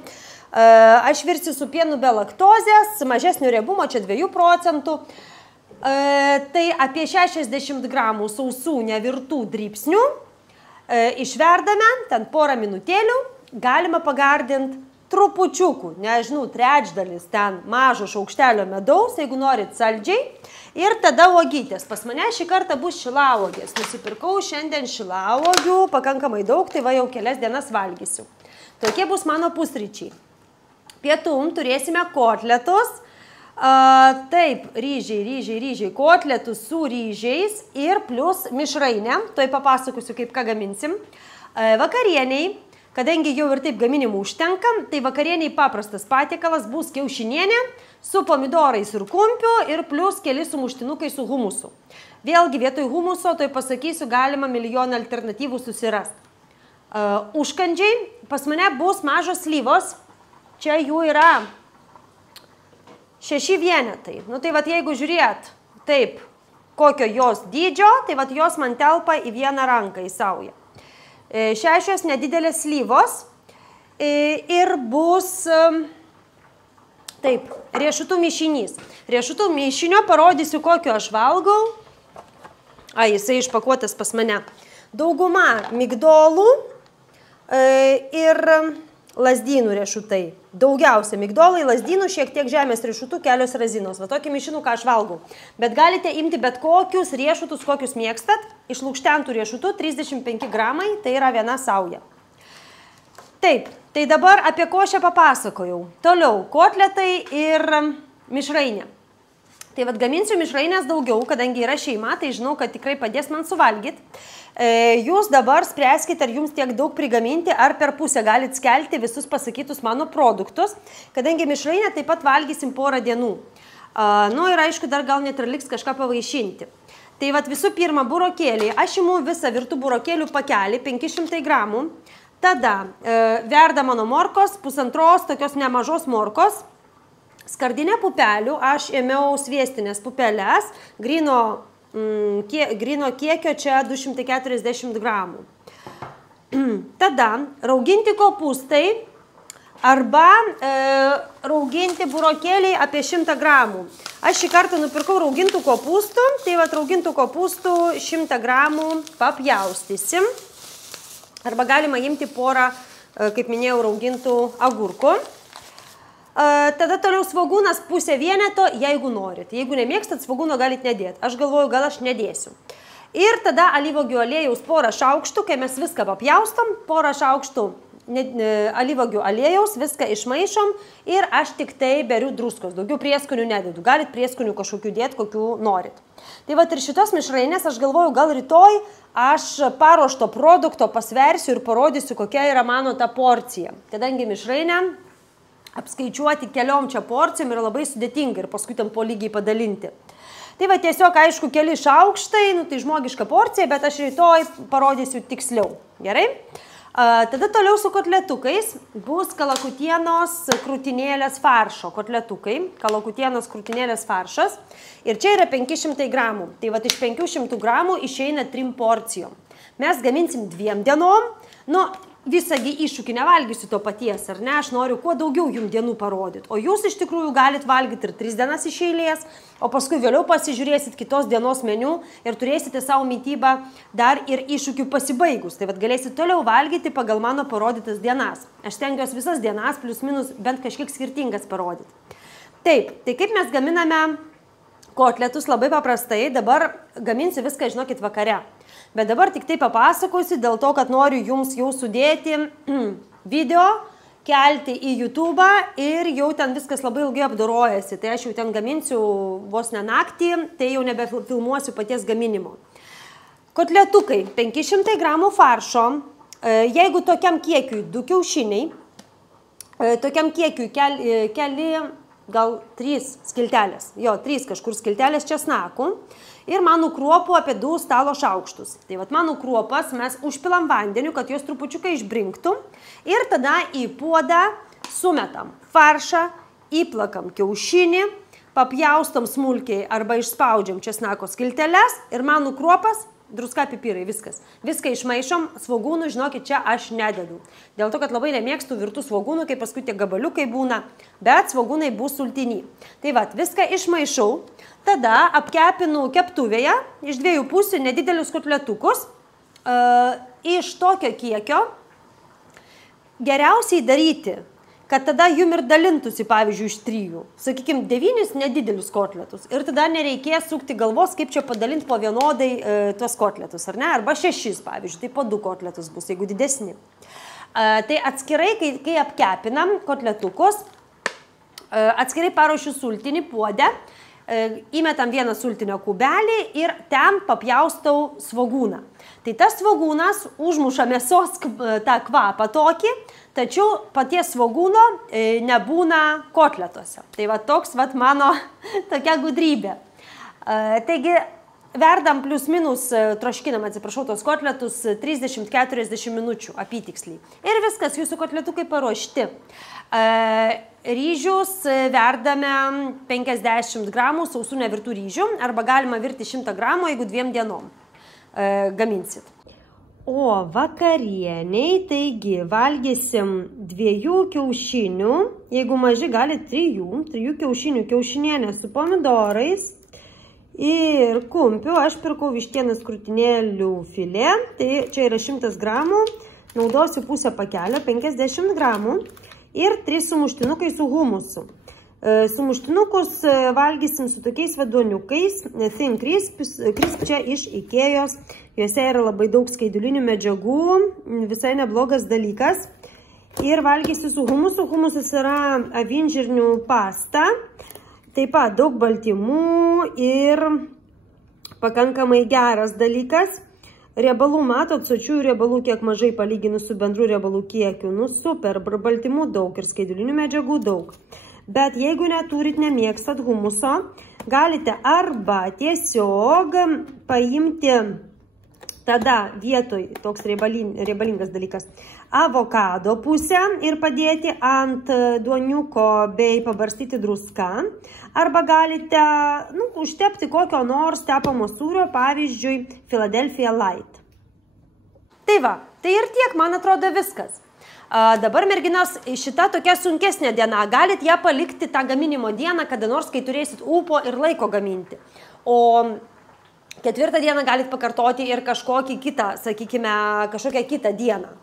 Aš virsiu su pienu be laktozės, mažesnio riebumo, čia 2 procentų. Tai apie 60 gramų sausų nevirtų dribsnių. Išverdame, ten porą minutėlių, galima pagardinti trupučiukų, nežinau, trečdalis ten mažo šaukštelio medaus, jeigu norit saldžiai. Ir tada uogytės. Pas mane šį kartą bus šilauogės. Nusipirkau šiandien šilauogių, pakankamai daug, tai va jau kelias dienas valgysiu. Tokie bus mano pusryčiai. Pietum turėsime kotletus. Taip, ryžiai, kotletus su ryžiais ir plus mišrainė. Tuoj papasakosiu, kaip ką gaminsim. Vakarieniai. Kadangi jau ir taip gaminimų užtenkam, tai vakarieniai paprastas patiekalas bus kiaušinienė su pomidorais ir kumpiu ir plus keli sumuštinukai su humusu. Vėlgi vietoj humuso, tai pasakysiu, galima milijoną alternatyvų susirasti. Užkandžiai, pas mane bus mažos slyvos, čia jų yra 6 vienetai. Nu tai vat jeigu žiūrėt, taip, kokio jos dydžio, tai vat jos man telpa į vieną ranką į saują. 6 nedidelės slyvos ir bus, taip, riešutų mišinys. Riešutų mišinio parodysiu, kokio aš valgau. Jisai išpakuotas pas mane. Dauguma migdolų ir lazdynų riešutai. Daugiausia migdolai, lazdynų, šiek tiek žemės riešutų, kelios razinos. Va tokį mišinų, ką aš valgau. Bet galite imti bet kokius riešutus, kokius mėgstat. Iš lukštentų riešutų 35 gramai, tai yra viena sauja. Taip, tai dabar apie košę papasakojau. Toliau, kotletai ir mišrainė. Tai vad gaminsiu mišrainės daugiau, kadangi yra šeima, tai žinau, kad tikrai padės man suvalgyti. Jūs dabar spręskite, ar jums tiek daug prigaminti, ar per pusę galite skelti visus pasakytus mano produktus, kadangi mišrainę taip pat valgysim porą dienų. Nu ir aišku, dar gal net ir liks kažką pavaišinti. Tai vat visų pirma burokėliai. Aš imu visą virtų burokėlių pakelį, 500 gramų. Tada verda mano morkos, pusantros tokios nemažos morkos. Skardinę pupelių aš ėmiau sviestinės pupeles, grino kiekio čia 240 gramų. Tada rauginti kopūstai arba rauginti burokėliai apie 100 gramų. Aš šį kartą nupirkau raugintų kopūstų, tai vat raugintų kopūstų 100 gramų papjaustysim. Arba galima imti porą, kaip minėjau, raugintų agurkų. Tada toliau svogūnas pusę vieneto, jeigu norit. Jeigu nemėgstat, svogūno galit nedėti. Aš galvoju, gal aš nedėsiu. Ir tada alyvuogių aliejaus porą šaukštų, kai mes viską papjaustom, porą šaukštų alyvuogių aliejaus, viską išmaišom ir aš tik tai beriu druskos. Daugiau prieskonių nededu. Galit prieskonių kažkokių dėti, kokių norit. Tai vat ir šitos mišrainės aš galvoju, gal rytoj aš paruošto produkto pasversiu ir parodysiu, kokia yra mano ta porcija. Kadangi mišrainę apskaičiuoti keliom čia porcijom yra labai sudėtinga ir paskui ten po lygiai padalinti. Tai va tiesiog, aišku, keli šaukštai, tai žmogiška porcija, bet aš rytoj parodysiu tiksliau. Gerai? Tada toliau su kotletukais bus kalakutienos krūtinėlės faršo. Kotletukai, kalakutienos krūtinėlės faršas. Ir čia yra 500 gramų. Tai va iš 500 gramų išeina 3 porcijom. Mes gaminsim 2 dienom. Nu, visągi iššūkį nevalgysiu to paties, ar ne? Aš noriu kuo daugiau jums dienų parodyti. O jūs iš tikrųjų galit valgyti ir 3 dienas iš eilės, o paskui vėliau pasižiūrėsit kitos dienos meniu ir turėsite savo mitybą dar ir iššūkių pasibaigus. Tai vat galėsit toliau valgyti pagal mano parodytas dienas. Aš stengiuosi visas dienas plius minus bent kažkiek skirtingas parodyti. Taip, tai kaip mes gaminame kotletus labai paprastai, dabar gaminsiu viską, žinokit, vakare. Bet dabar tik tai papasakosiu dėl to, kad noriu jums jau sudėti video, kelti į YouTube ir jau ten viskas labai ilgai apdorojasi. Tai aš jau ten gaminsiu vos ne naktį, tai jau nebefilmuosiu paties gaminimo. Kotletukai, 500 gramų faršo, jeigu tokiam kiekiui 2 kiaušiniai, tokiam kiekiui keli gal 3 skiltelės, 3 kažkur skiltelės česnakų. Ir manų kruopų apie 2 stalo šaukštus. Tai vat manų kruopas mes užpilam vandeniu, kad jos trupučiukai išbrinktų. Ir tada į puodą sumetam faršą, įplakam kiaušinį, papjaustom smulkiai arba išspaudžiam česnako skilteles ir manų kruopas, druska, pipirai, viskas. Viską išmaišom, svogūnų, žinokit, čia aš nededu. Dėl to, kad labai nemėgstu virtų svogūnų, kai paskui tie gabaliukai būna, bet svogūnai bus sultiny. Tai vat, viską išmaišau, tada apkepinu keptuvėje iš 2 pusių nedidelius kotletukus. Iš tokio kiekio geriausiai daryti, kad tada jum ir dalintųsi, pavyzdžiui, iš 3. Sakykime, 9 nedidelius kotletus. Ir tada nereikės sukti galvos, kaip čia padalinti po vienodai tuos kotletus, ar ne? Arba 6, pavyzdžiui, tai po 2 kotletus bus, jeigu didesni. Tai atskirai, kai apkepinam kotletukus, atskirai paruošiu sultinį puodę, įmetam vieną sultinio kubelį ir ten papjaustau svogūną. Tai tas svogūnas užmuša mėsos tą kvapą tokį, tačiau paties svogūno nebūna kotletuose. Tai va toks vat mano tokia gudrybė. Taigi verdam plius minus, troškinam, atsiprašau, tos kotletus 30-40 minučių apytiksliai. Ir viskas, jūsų kotletukai paruošti. Ryžius verdame 50 gramų sausų nevirtų ryžių, arba galima virti 100 gramų, jeigu 2 dienom gaminsit. O vakarieniai, taigi, valgysim 2 kiaušinių, jeigu maži galit 3 kiaušinių kiaušinienę su pomidorais ir kumpiu. Aš pirkau vištienos krūtinėlių filė, tai čia yra 100 gramų, naudosiu pusę pakelio, 50 gramų. Ir 3 sumuštinukai su humusu. Sumuštinukus valgysim su tokiais vadoniukais, Thin Crisp čia iš Ikėjos. Juose yra labai daug skaidulinių medžiagų, visai neblogas dalykas. Ir valgysiu su humusu. Humusas yra avinžirnių pasta. Taip pat daug baltymų ir pakankamai geras dalykas. Riebalų, matot, sočiųjų riebalų kiek mažai palyginus su bendru riebalų kiekiu. Nu, super, baltymų daug ir skaidulinių medžiagų daug. Bet jeigu neturit, nemėgstat humuso, galite arba tiesiog paimti tada vietoj, toks riebalingas dalykas, avokado pusę ir padėti ant duoniuko bei pabarstyti druską. Arba galite užtepti kokio nors tepamo sūrio, pavyzdžiui, Philadelphia Light. Tai va, tai ir tiek, man atrodo, viskas. Dabar, merginos, šita tokia sunkesnė diena, galit ją palikti tą gaminimo dieną, kada nors, kai turėsit ūpo ir laiko gaminti. O 4 dieną galit pakartoti ir kažkokią kitą dieną.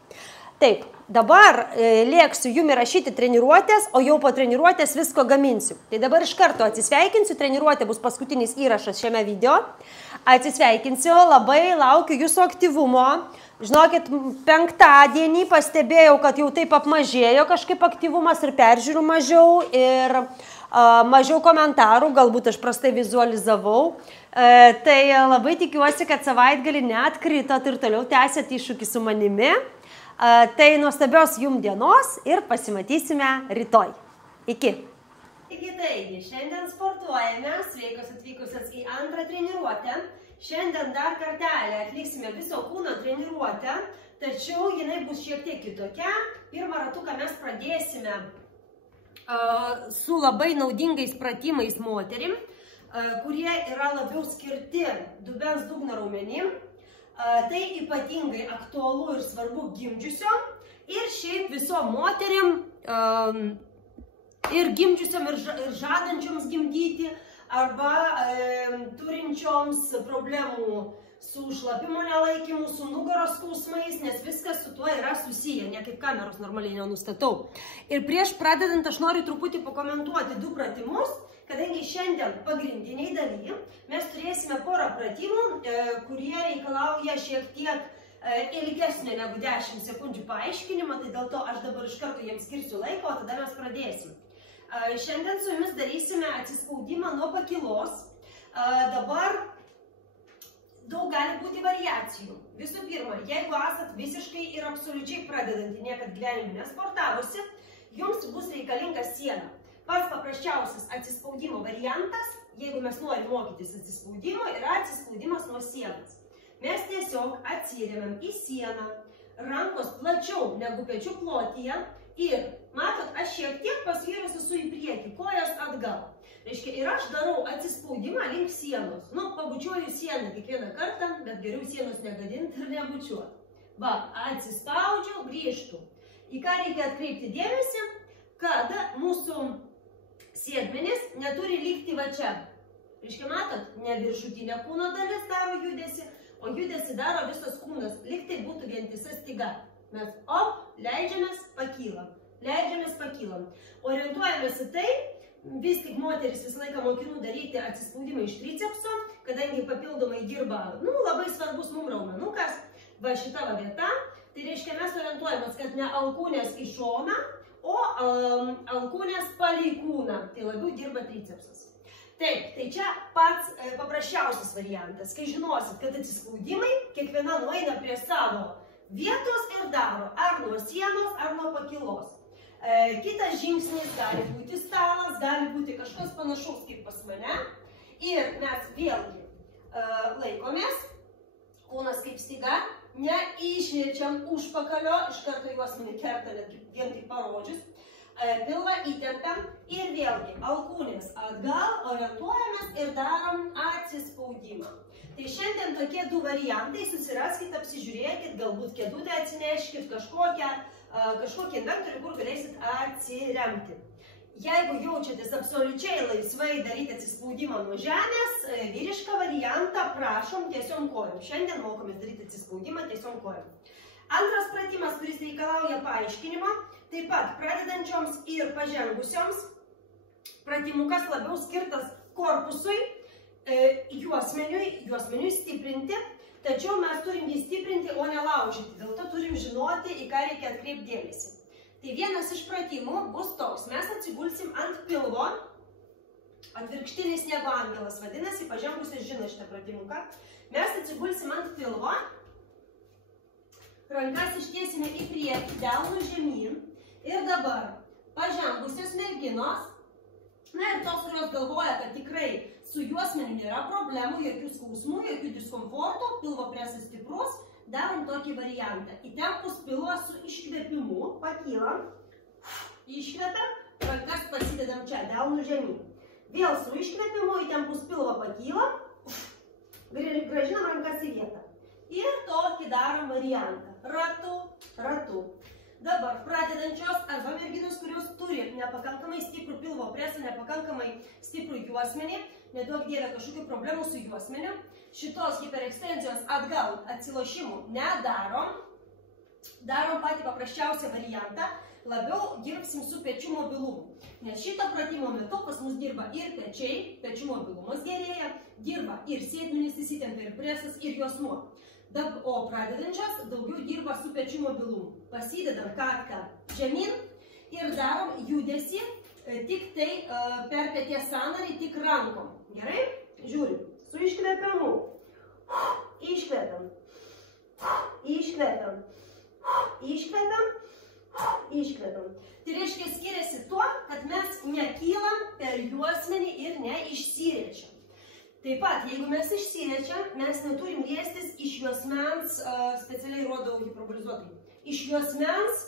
Taip, dabar lėksiu jum įrašyti treniruotės, o jau po treniruotės visko gaminsiu. Tai dabar iš karto atsisveikinsiu, treniruotė bus paskutinis įrašas šiame video. Atsisveikinsiu, labai laukiu jūsų aktyvumo. Žinokit, 5-dienį pastebėjau, kad jau taip apmažėjo kažkaip aktyvumas ir peržiūrų mažiau ir mažiau komentarų, galbūt aš prastai vizualizavau. Tai labai tikiuosi, kad savaitgalį neatkritot ir toliau tęsėt iššūkį su manimi. Tai nuostabios jum dienos ir pasimatysime rytoj. Iki. Taigi, šiandien sportuojame, sveikos atvykusios į antrą treniruotę. Šiandien dar kartelį atliksime viso kūno treniruotę, tačiau jinai bus šiek tiek kitokia. Pirmą ratuką mes pradėsime su labai naudingais pratimais moterim, kurie yra labiau skirti dubens dugno raumenim. Tai ypatingai aktualu ir svarbu gimdžiusiom ir šiaip visom moterim ir gimdžiusiom ir žadančioms gimdyti arba turinčioms problemų su šlapimo nelaikymu, su nugaros skausmais, nes viskas su tuo yra susiję, niekaip kameros normaliai nenustatau. Ir prieš pradedant aš noriu truputį pakomentuoti 2 pratimus, kadangi šiandien pagrindiniai daly mes turėsime porą pratimų, kurie reikalauja šiek tiek ilgesnio negu 10 sekundžių paaiškinimą, tai dėl to aš dabar iš karto jiems skirsiu laiko, o tada mes pradėsim. Šiandien su jumis darysime atsispaudimą nuo pakylos. Dabar daug gali būti variacijų. Visų pirma, jeigu esat visiškai ir absoliučiai pradedanti, niekad gyvenime nesportavusi, jums bus reikalinga siena. Pats paprasčiausias atsispaudimo variantas, jeigu mes norim mokytis atsispaudimo, yra atsispaudimas nuo sienos. Mes tiesiog atsiremiam į sieną, rankos plačiau negu pečių plotyje ir, matot, aš šiek tiek pasvyrusi su į priekį, kojas atgal. Reiškia, ir aš darau atsispaudimą link sienos. Pabučiuoju sieną kiekvieną kartą, bet geriau sienos negadinti ir nebučiuoti. Va, atsispaudžiu, grįžtu. Į ką reikia atkreipti dėmesį, kad mūsų sėdmenys neturi likti va čia. Reiškia, matot, ne viršutinė kūno dalis daro judesi, o judesi daro visas kūnas. Liktai būtų vientisa styga. Mes leidžiamės, pakylam. Leidžiamės, pakylam. Orientuojamės į tai, vis tik moteris visą laiką mokinu daryti atsispaudimą iš tricepso, kadangi papildomai dirba, labai svarbus mum raumenukas, va šita vieta. Tai reiškia, mes orientuojamės, kad ne alkūnės į šoną, o alkūnės palei kūną. Tai labiau dirba tricepsas. Taip, tai čia pats paprasčiausias variantas. Kai žinosit, kad atsispaudimai kiekviena nueina prie savo vietos ir daro, ar nuo sienos, ar nuo pakylos. Kitas žingsnis gali būti stalas, gali būti kažkas panašaus kaip pas mane. Ir mes vėlgi laikomės, kūnas kaip styga, neišniečiam užpakalio, iš karto juos mane kerta netgi vien tik parodžius. Pilvą įtempiam ir vėlgi alkūnės atgal, orientuojamės ir darom atsispaudimą. Tai šiandien tokie 2 variantai, susiraskit, apsižiūrėkit, galbūt kėdutę atsineškit, kažkokį inventorių, kur galėsit atsiremti. Jeigu jaučiatės absoliučiai laisvai daryti atsispaudimą nuo žemės, vyrišką variantą prašom tiesiom kojom. Šiandien mokomės daryti atsispaudimą tiesiom kojom. Antras pratimas, kuris reikalauja paaiškinimo, taip pat pradedančioms ir pažengusioms, pratimukas labiau skirtas korpusui, juosmeniui stiprinti, tačiau mes turim jį stiprinti, o ne laužyti. Dėl to turim žinoti, į ką reikia atkreipti dėmesį. Tai vienas iš pratimų bus toks. Mes atsigulsim ant pilvo, atvirkštinis sniego angelas vadinasi, pažengusios žino šitą pratimuką. Mes atsigulsim ant pilvo, rankas ištiesime į priekį, delnų žemyn. Ir dabar pažengusios merginos, na ir tos, kurios galvoja, kad tikrai Su juosmeniu nėra problemų, jokių skausmų, jokių diskomforto, pilvo presas stiprus. Darom tokį variantą. Įtempus pilvą su iškvėpimu, pakylam, iškvepiam, rankas pasidedam čia, delnų žemyn. Vėl su iškvėpimu, įtempus pilvą pakylam, grąžinam rankas į vietą. Ir tokį darom variantą. Ratu, ratu. Dabar pradedančios arba merginos, kurios turi nepakankamai stiprų pilvo presą, nepakankamai stiprų juosmenį, neduok dievė kažkokių problemų su juosmeniu, šitos hiperekstenzijos atgal atsilošimų nedarom, darom patį paprasčiausią variantą, labiau dirbsim su pečių mobilumu. Nes šito pratimo metu pas mus dirba ir pečiai, pečių mobilumas gerėja, dirba ir sėdmenys įsitempia, ir presas, ir juosmuo. O pradedančios daugiau dirba su pečių mobilumu. Pasidedam kaktą žemyn ir darom judesį tik tai per peties sąnarį, tik rankom. Gerai? Žiūrim. Su iškvepiamu. Iškvepiam. Iškvepiam. Iškvepiam. Iškvepiam. Tai reiškia skiriasi tuo, kad mes nekylam per juosmenį ir neišsiriečiam. Taip pat, jeigu mes išsiriečiam, mes neturim liestis iš juosmens, specialiai rodau hiperbolizuotai, iš juosmens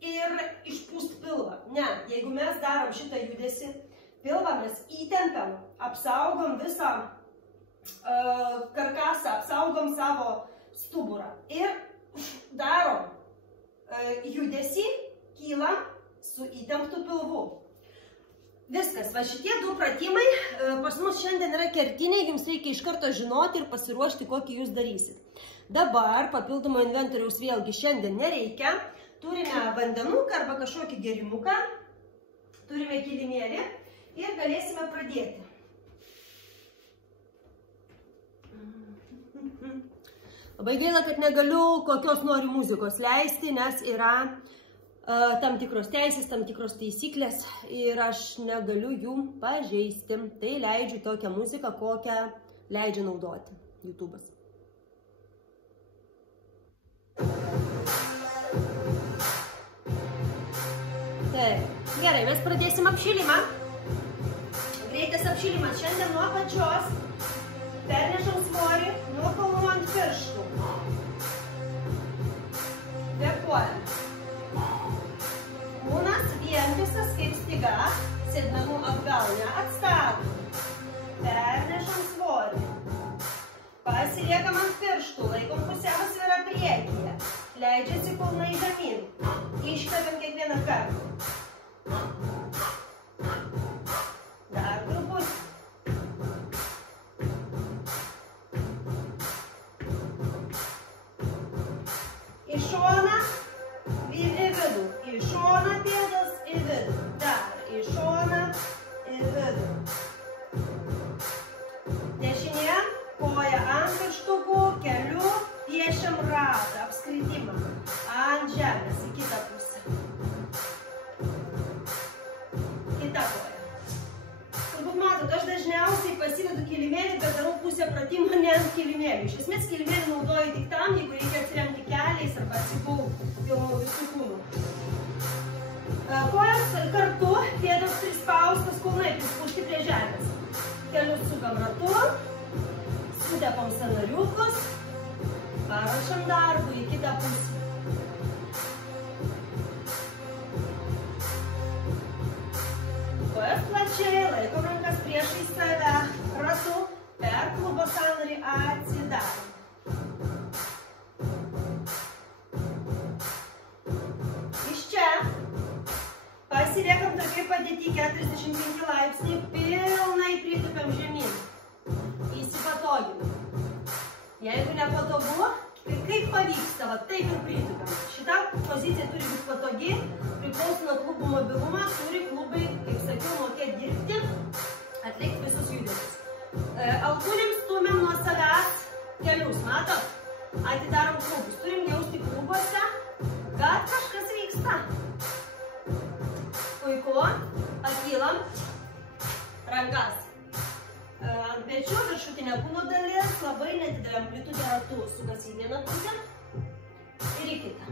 ir išpūst pilvą. Ne, jeigu mes darom šitą judesį, pilvą mes įtempiam, apsaugom visą karkasą, apsaugom savo stuburą ir darom judesį, kylam su įtemptu pilvu. Viskas, va šitie du pratimai pas mus šiandien yra kertiniai, jums reikia iš karto žinoti ir pasiruošti, kokį jūs darysit. Dabar papildomo inventoriaus vėlgi šiandien nereikia. Turime vandenuką arba kažkokį gerimuką, turime kilimėlį ir galėsime pradėti. Labai gaila, kad negaliu kokios noriu muzikos leisti, nes yra tam tikros teisės, tam tikros taisyklės ir aš negaliu jų pažeisti. Tai leidžiu tokią muziką, kokią leidžia naudoti YouTube'as. Taip, gerai, mes pradėsim apšilimą. Greitas apšilimas. Šiandien nuo apačios pernešam svorį nuo kulnų ant pirštų. Kvėpuojam. Kūnas vientisas kaip styga, sėdmenų atgal neatstatom. Pernešam svorį. Pasiliekam ant pirštų, laikom pusiausvyrą priekyje. Leidžiasi kulnai žemyn. Iškvepiam kiekvieną kartą. Dar truputį. Į šoną ir į vidų. Į šoną pėdas, į vidų. Dar į šoną, į vidų. Dešinė, koja ant pirštukų, keliu, piešiam ratą, apskritimą. Ant žemės, į kitą pusę. Kita koja. Turbūt matot, aš dažniausiai pasidedu kilimėlį, bet darau pusę pratimą ne ant kilimėlį. Iš esmės kilimėlį naudoju tik tam, jeigu reikia atsiremti keliais arba atsipulti pilnu visų kūnų. Kojas kartu, pėdos prispaustas, kulnai prispausti prie žemės. Kelius sukam ratu, sutepam sąnariukus, paruošiam darbų į kitą pusę. Kojas plačiai, laikom rankas priešais save, ratu, per klubo sąnarį atsidarom. Pasiliekam tokiai padėti 45 laipsniai, pilnai pritupiam žemyn. Įsipatoginam. Jeigu nepatogu, tai kaip pavyksta, va taip ir pritupiam. Šita pozicija turi būti patogi, priklauso nuo klubų mobilumą, turi klubai, kaip sakiau, mokėti dirbti, atlikti visus judesius. Alkūnėm stumiam nuo savęs kelius, matot? Atidarom klubus. Turim jausti klubuose, kad kažkas vyksta. Puiku, pakylam, rankas ant pečių, viršutinė kūno dalis, labai nedidelė amplitudė ratu sukasi į vieną pusę ir į kitą.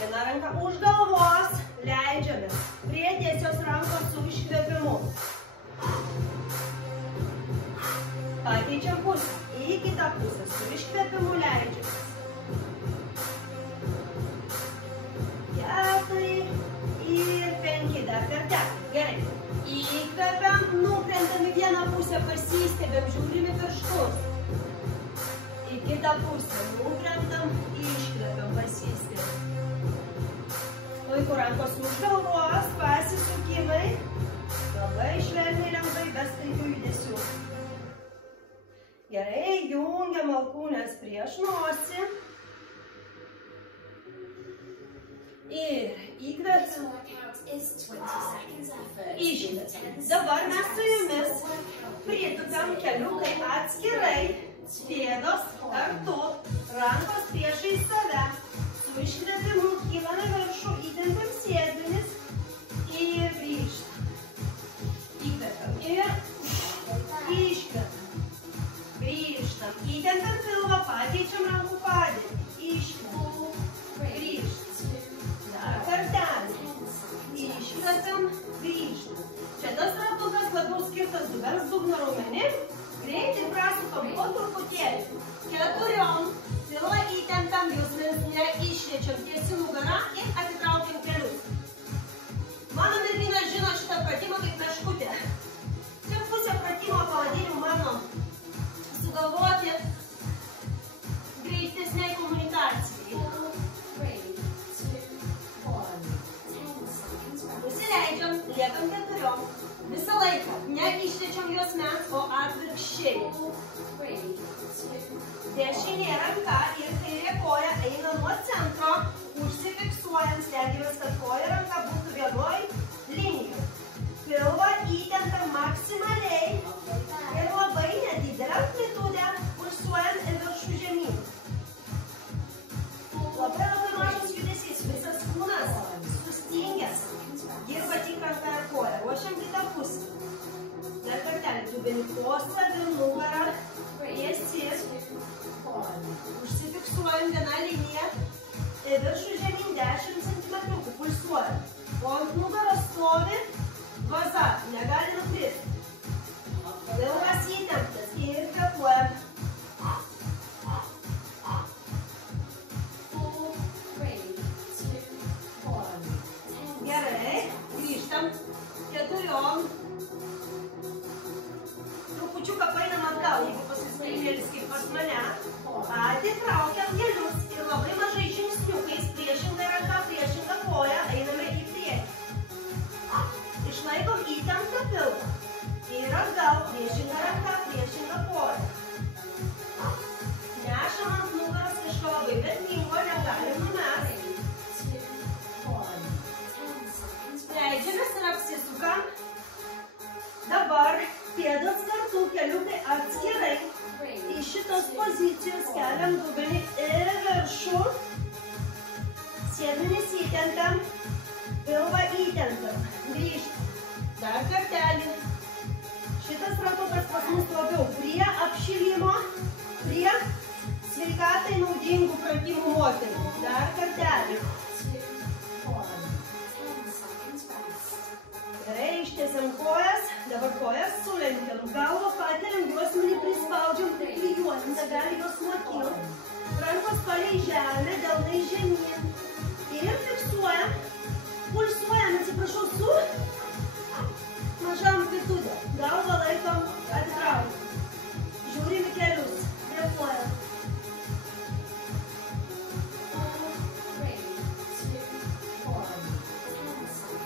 Viena ranka už galvos, leidžiam leidžiamės prie tiesios rankos su iškvėpimu. Pakeičiam pusę. Į kitą pusę su iškvėpimu leidžiamės. 4 ir 5. Dar kartelį. Gerai. Įkvepiam, nukrentam į vieną pusę, pasistebėm, žiūrim į pirštus. Į kitą pusę nukrentam, iškvepiam, pasistebėm. Laiku rankos už galvos, pasisukimai. Labai švelniai, lengvai, be staigių judesių. Gerai, jungiam alkūnes prieš nosį. Ir įkvepiam. Iškvepiam. Dabar mes su jumis pritupiam keliukai atskirai. Pėdos kartu, rankos priešai save. Su iškvepimu kylame viršų, įtempiam sėdmenis ir grįžtam. Įkvepiam ir iškvepiam. Grįžtam. Įtempiam pilvą, pakeičiam rankų padėtį. Iškvepiam. Grįžtam. Dar kartelį. Iškvepiam. Grįžtam. Čia tas ratukas labiau skirtas dubens dugno raumenim. Greitai prasukam po truputėlį. 4. Pilvą įtempiam, jausmens neišliečiam tiesi nugarą ir atitraukiam kelius. Mano mergina žino šitą pratimą kaip meškutė. Čia pusė pratimo pavadinimu mano sugalvoti greitesniai komunikacijai. Nusileidžiam, liekam 4. Visą laiką neišliečiam juosmens, o atvirkščiai. Dešinė ranka ir kairė koja eina nuo centro, užsifiksuojant, stengiamės, kad koja ranka būtų vienoj linijoj. Pilvą įtempiam maksimaliai ir labai nedidelę amplitudę, pulsuojant į viršų žemyn. Labai mažas judesys, visas kūnas sustingęs, dirba tik ranka ir koja. Ruošiam kitą pusę. Dar kartelį, tubinį po savim, nugarą, tiesi. Užsifiksuojam vieną liniją, viršų žemyn 10 cm, pulsuojam. O ant nugaros stovi vaza, negali nukristi. Pilvas įtemptas ir kvėpuojam. Gerai, grįžtam 4. Trupučiuką painam atgal, jeigu pasiskaitėlis kaip pas mane. Atitraukiam kelius ir labai mažai žingsniukais, priešinga ranka, priešinga koja, einame į priekį. Išlaikom įtemptą pilvą. Ir atgal, priešinga ranka, priešinga koja. Nešam ant nugaros kažko labai, bet nieko negalim numesti. Leidžiamės ir apsisukam. Dabar pėdos kartu, keliukai atskirai. Iš šitos pozicijos keliam dubenį ir viršų. Sėdmenis įtempiam, pilvą įtempiam. Grįžtam. Dar kartelį. Šitas ratukas pas mus labiau prie apšilimo, prie sveikatai naudingų pratimų moterų. Dar kartelį. Gerai, ištiesiam kojas, dabar kojas sulenkiam, galvą pakeliam, juosmenį prispaudžiam, priklijuojam, negali jos nuokilt. Rankos palei žemę, delnai žemyn. Ir fiksuojam, pulsuojam, atsiprašau, su maža amplitudė. Galvą laikom, atitraukiam. Žiūrim į kelius, kvėpuojam.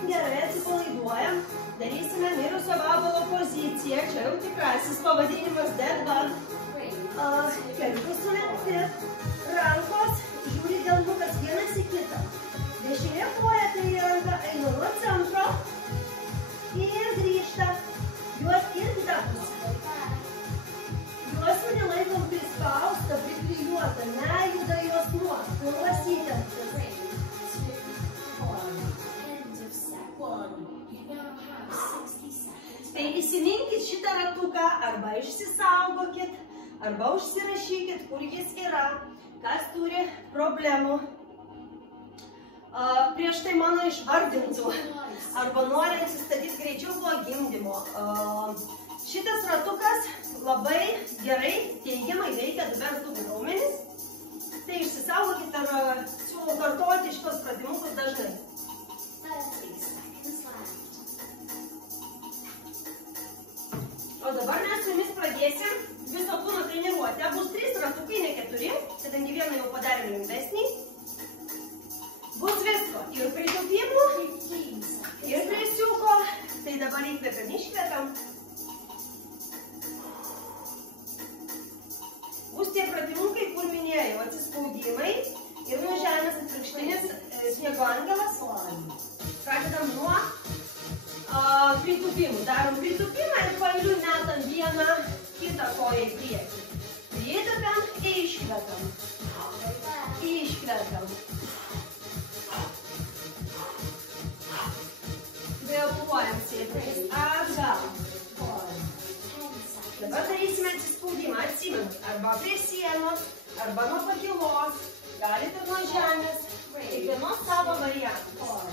Gerai, atsipalaiduojam. Darysime mirusio vabalo poziciją. Čia jau tikrasis pavadinimas dead bug. Keliukus sulenkti. Rankos žiūri delnukas vienas į kitą. Dešinė koja, kairė ranka eina nuo centro. Ir grįžta. Juos ir kitą pusę. Juosmenį laikom prispaustą, priklijuotą. Nejuda jos nuo. Pilvas įtemptas. Tai įsiminkit šitą ratuką, arba išsisaugokit, arba užsirašykit, kur jis yra, kas turi problemų. prieš tai mano išvardintų arba nori atsistatyti greičiau po gimdymo. Šitas ratukas labai gerai, teigiamai veikia dubens dugno raumenis. Tai išsisaugokit ar siūlau kartoti šitos pratimukus dažnai. O dabar mes su jumis pradėsim viso kūno treniruotę. Bus 3 ratukai, ne 4, kadangi vieną jau padarėme lengvesnį. Bus visko. Ir pritūpimų, ir prisiuko. Tai dabar įkvepiam, iškvepiam. Bus tie pratimukai, kur minėjau, atsispaudimai ir nuo žemės atvirkštinis sniego angelas. Pradedam nuo pritūpimų. Darom pritūpimą ir pailiui metam vieną kitą koją į priekį. Pritūpiam, iškvepiam. Iškvepiam. Vėluojam sėdais. Atgal. Dabar darysime atsispaudimą. Atsimenat, arba prie sienos, arba nuo pakilos. Galite nuo žemės. Kiekvienos savo variantas.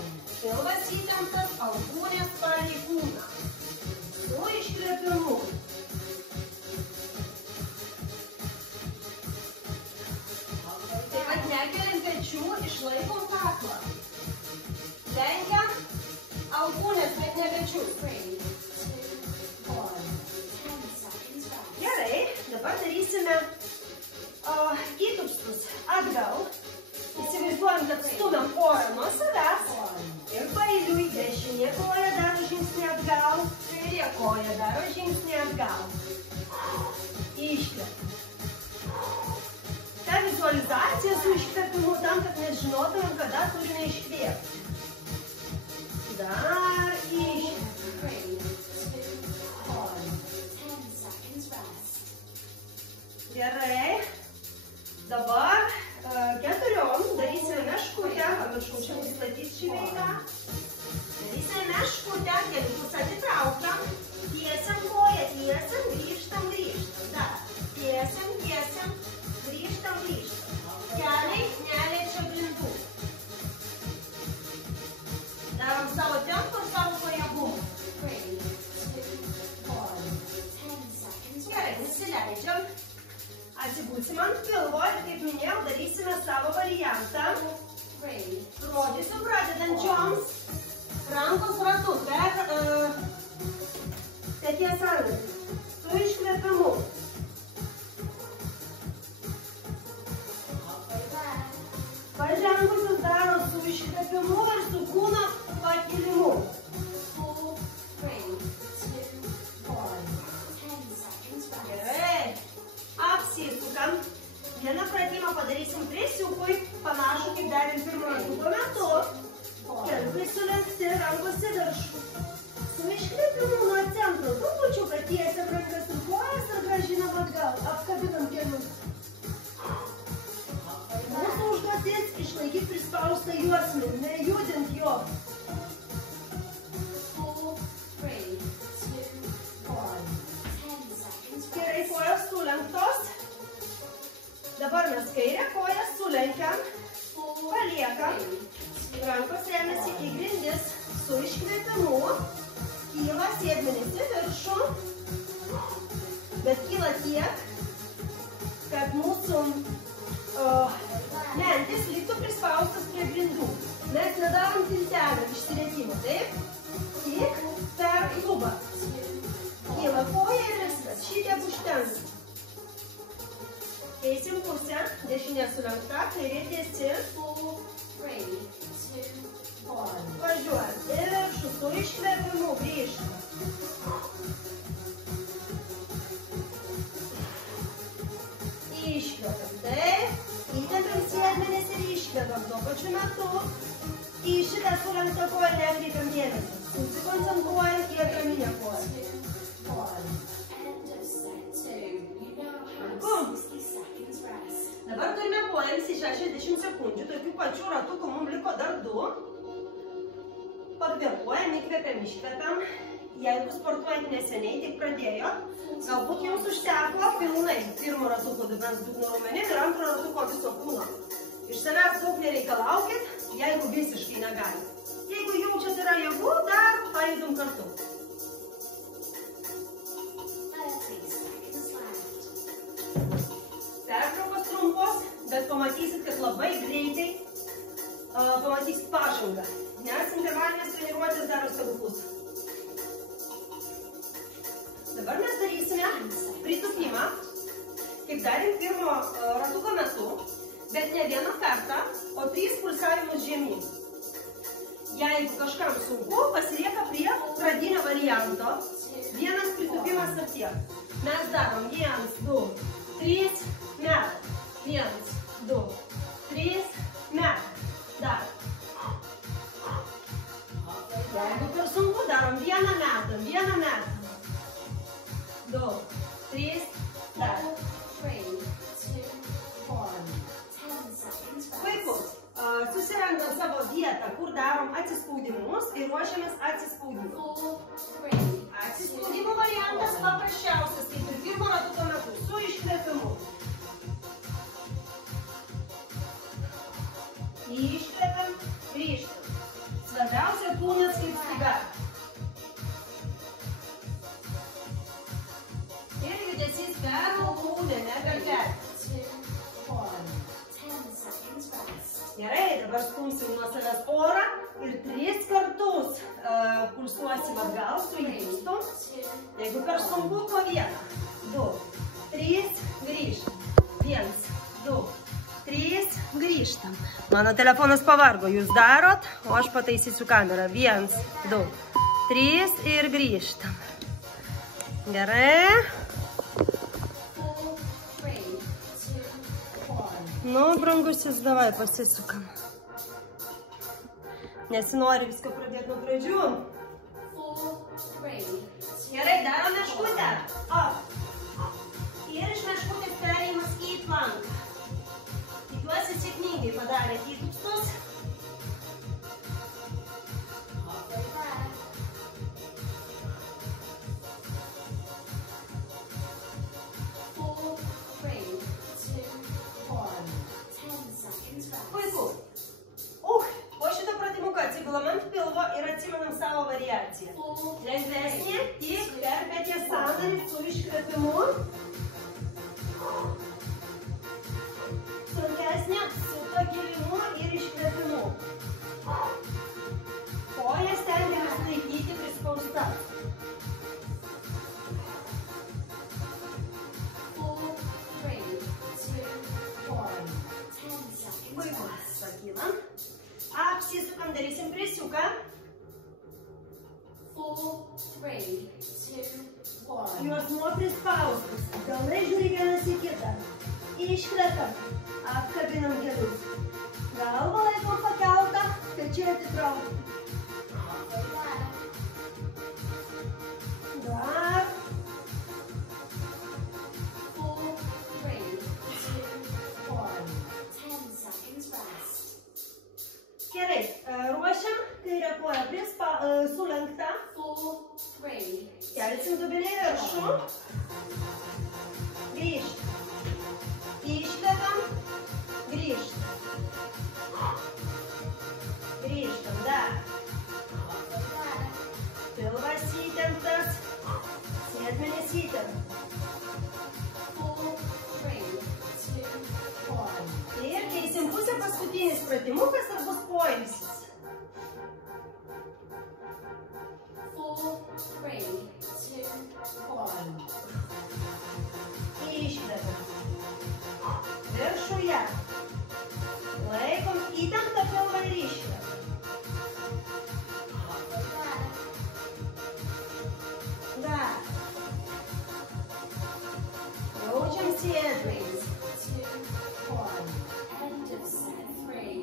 Pilvas įtemptas, alkūnės palei kūną. Su iškvėpimu. Taip pat nekeliam pečių, išlaikom kaklą. Lenkiam alkūnės, bet ne pečių. Gerai, dabar darysime įtupstus atgal. Įsivaizduojam, kad stumiam orą nuo savęs. Ir pailiui dešinė koja daro žingsnį atgal, kairė koja daro žingsnį atgal. Iškvepiam. Ta vizualizacija su iškvepimu tam, kad mes žinotumėm, kada turime iškvėpti. Dar iškvepiam. Gerai. Dabar 4 darysime meškutę, pamiršau čia nustatyti šį veidą. Darysime meškutę, keliukus atitraukiam, tiesiam koją, tiesiam, grįžtam, grįžtam. Dar tiesiam, tiesiam, grįžtam, grįžtam. Keliai neliečia grindų. Darom savo tempą, savo pajėgumą. Gerai, nusileidžiam. Atsibūsim ant pilvo ir, kaip minėjau, darysime savo variantą. Rodysiu pradedančioms rankos ratus per peties anglį. Su iškvėpimu. Pažengusius daro su iškvėpimu ir su kūno pakilimu. Gerai. Apsisukam. Vieną pratimą padarysim prisiukui, panašu kaip darėm pirmo ratuko metu. Keliukai sulenkti, rankos į viršų. Su iškvėpimu nuo centro, trupučiuką tiesiam rankas ir kojas ir grąžinam atgal. Apkabinam kelius. Mūsų užduotis išlaikyti prispaustą juosmenį, nejudint jo. Gerai, kojas sulenktos. Dabar mes kairę koją sulenkiam, paliekam. Rankos remiasi į grindis su iškvėpimu. Kyla sėdmenys į viršų. Bet kyla tiek, kad mūsų mentis liktų prispaustas prie grindų. Mes nedarom tiltelio išsirietimo, taip? Tik per klubą. Kyla koja ir viskas. Šitiek užtenka. Keisim pusę. Dešinė sulenkta, kairė tiesi. Važiuojam. Ir viršų su iškvėpimu grįžtam. Iškvepiam. Taip. Įtempiam sėdmenis ir iškvepiam tuo pačiu metu. Į šitą sulenktą koją nekreipiam dėmesį. Susikoncentruojam į atraminę koją. Dabar turime poilsį 60 sekundžių. Tokių pačių ratukų mums liko dar 2. Pakvėpuojam, įkvepiam, iškvepiam. Jeigu sportuojant neseniai, tik pradėjot, galbūt jums užteko pilnai pirmo ratuko dubens dugno raumenim ir antro ratuko viso kūno. Iš savęs daug nereikalaukit. Jeigu jeigu visiškai negali. Jeigu jaučiat yra jėgų, dar pajudum kartu. Pertraukos trumpos, bet pamatysit, kad labai greitai pamatysit pažangą. Nes intervalinės treniruotės daro stebuklus. Dabar mes darysime pritūpimą, kaip darėm pirmo ratuko metu, bet ne vieną kartą, o 3 pulsavimus žemyn. Jeigu kažkam sunku, pasilieka prie pradinio varianto. Vienas pritūpimas ir tiek. Mes darom 1, 2, 3, met. 1, 2, 3, met. Dar. Jeigu per sunku, darom vieną metą. 2, 3, dar. Puiku. Susirandam savo vietą, kur darom atsispaudimus ir ruošiamės atsispaudimui. Atsispaudimo variantas paprasčiausias, kaip ir pirmo ratuko metu, su iškvėpimu. Iškvėpiam, grįžtam. Svarbiausia kūnas kaip styga. Ir judesys per alkūnę, ne per petį. Gerai, dabar stumsim nuo savęs orą ir 3 kartus pulsuosim atgal su įpūstu. Jeigu per sunku, po 1, 2, 3, grįžtam. 1, 2, 3, grįžtam. Mano telefonas pavargo, jūs darot, o aš pataisysiu kamerą. 1, 2, 3 ir grįžtam. Gerai. Nu, brangusis, davai, pasisukam. Nesinori viską pradėti nuo pradžių. Gerai, darom meškutę. Ir iš meškutės perėjimas į planką. Tikiuosi sėkmingai padarėte įtūkstus. Puiku. Po šito pratimuko atsigulam ant pilvo ir atsimenam savo variaciją. Lengvesnė, tik per peties sąnarį su iškvėpimu. Sunkesnė su pakėlimu ir iškvėpimu. Koją stengiamės laikyti prispausta. Puiku. Pakylam. Apsisukam, darysim prisiuką. 4, 3, 2, 1. Juosmuo prispaustas. Delnai žiūri vienas į kitą. Iškvepiam. Apkabinam kelius. Galvą laikom pakeltą, pečiai atitraukti. Dar. 4, 3, 2, 1. 10 seconds rest. Gerai, ruošiam kairę koją sulenkta. 4, 3. Kelsim dubenį į viršų. Grįžt. Iškvepiam. Grįžt. Grįžtam, dar. Pilvas įtemptas. Sėdmenis įtemptas. 4, 3, 2, 1. Ir keisim pusę, paskutinis pratimukas ar bus poilsis. 4, 3, 2, 1. Iškvepiam. Viršuje. Laikom įtemptą pilvą ir iškvepiam. Dar. Jaučiam sėdmenis. 2, 1. End of set 3.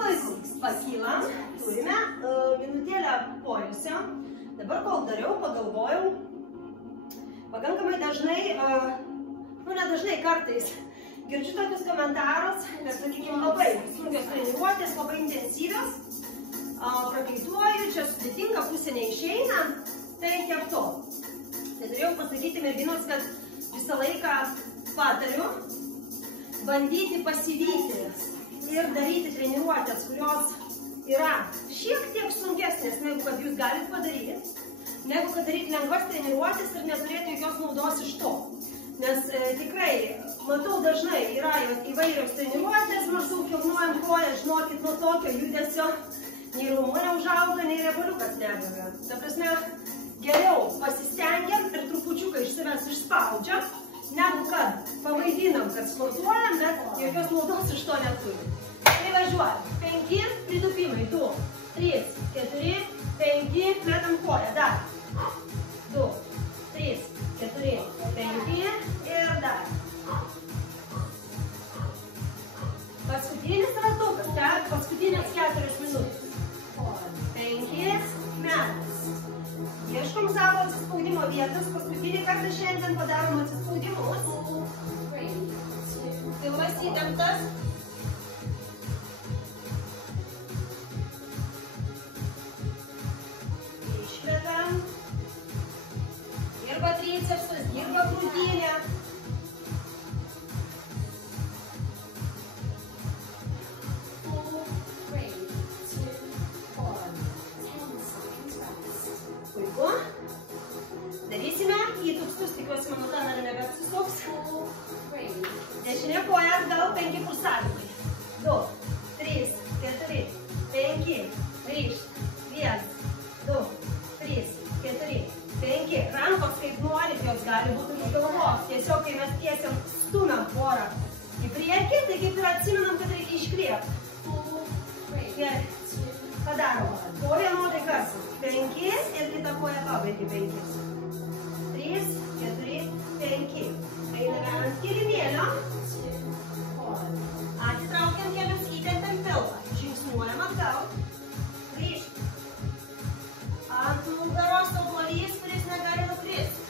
Puiku. Pakylam. Turime minutėlę poilsio. Dabar, kol dariau, pagalvojau, pakankamai dažnai, nedažnai kartais girdžiu tokius komentarus, kad, sakykime, labai sunkios treniruotės, labai intensyvios, prakaituoju, čia sudėtinga, pusė neišeina, tai tiek to. Tai norėjau pasakyti merginos, kad visą laiką patariu bandyti pasivyti ir daryti treniruotės, kurios yra šiek tiek sunkesnės, negu kad jūs galite padaryti, negu kad daryti lengvas treniruotės ir neturėti jokios naudos iš to. Nes tikrai, matau dažnai, yra įvairios treniruotės, maždaug kilnuojant koją, žinokit, nuo tokio judesio nei raumuo neužauga, nei riebaliukas nedega. Ta prasme, geriau pasistengiam ir trupučiuką iš savęs išspaudžiam, negu kad pavaidinam, kad sportuojam, bet jokios naudos iš to neturim. Tai važiuojam. 5 pritūpimai. 2, 3, 4, 5, metam koją. Dar. 2, 3, 4, 5 ir dar. Paskutinis ratukas, paskutinės 4 minutės. 5 metas. Ieškom savo atsispaudimo vietas. Paskutinį kartą šiandien padarom atsispaudimus. Pilvas įtemptas. Iškvetam. Dirba tricepsus, dirba krūtinė. Puiku. Darysime įtūkstus, tikiuosi mano kamera nebeapsisuks. Dešinė koja atgal, 5 pulsavimai. 2, 3, 4, 5, grįžt. 1, 2, 3, 4, 5. Rankos kaip norit, jos gali būti už galvos. Tiesiog, kai mes tiesiam stumiam porą į priekį, tai kaip ir atsimenam, kad reikia iškvėpti. Gerai. Padarom. Po vienodai kartų. 5 ir kita koja pabaigia 5. 3, 4, 5. Einame ant kilimėlio. Atitraukiam kelius, įtempiam pilvą. Žingsniuojam atgal. Grįžt. Ant nugaros obuolys, kuris negali nukristi.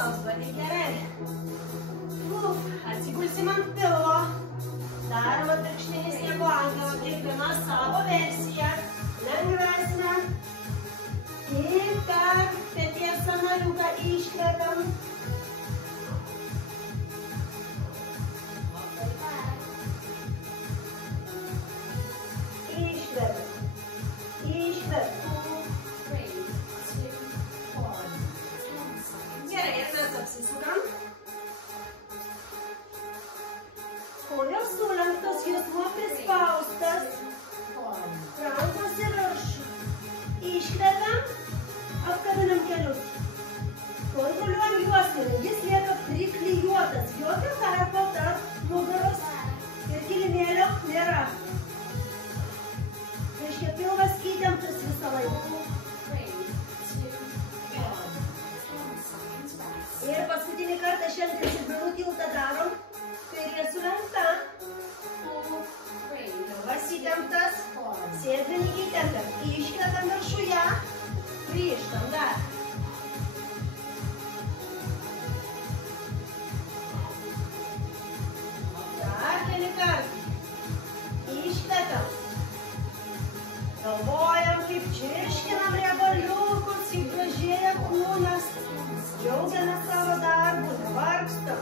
Labai gerai. Atsigulsim ant pilvo. Darom atvirkštinis sniego angelą, kiekviena savo versiją. Lengvesnę. Ir per peties sąnariuką iškvepiam. Iškvepiam. Iškvepiam. Gerai, ir mes apsisukam. Kojos sulenktos, juosmuo prispaustas. Rankos į viršų. Iškvepiam, apkabinam kelius. Kontroliuojam juosmenį, jis lieka priklijuotas. Jokio tarpo tarp nugaros ir kilimėlio nėra. Reiškia, pilvas įtemptas visą laiką. Ir paskutinį kartą šiandien žibinų tiltą darom. Kairė sulenkta. Pilvas įtemptas. Sėdmenį įtempiam. Iškvepiam viršuje. Grįžtam dar. Dar keli kartai. Iškvepiam. Galvojam, kaip čirškinam riebaliukus, kaip gražėja kūnas. Džiaugiamės savo darbu, nevargstam.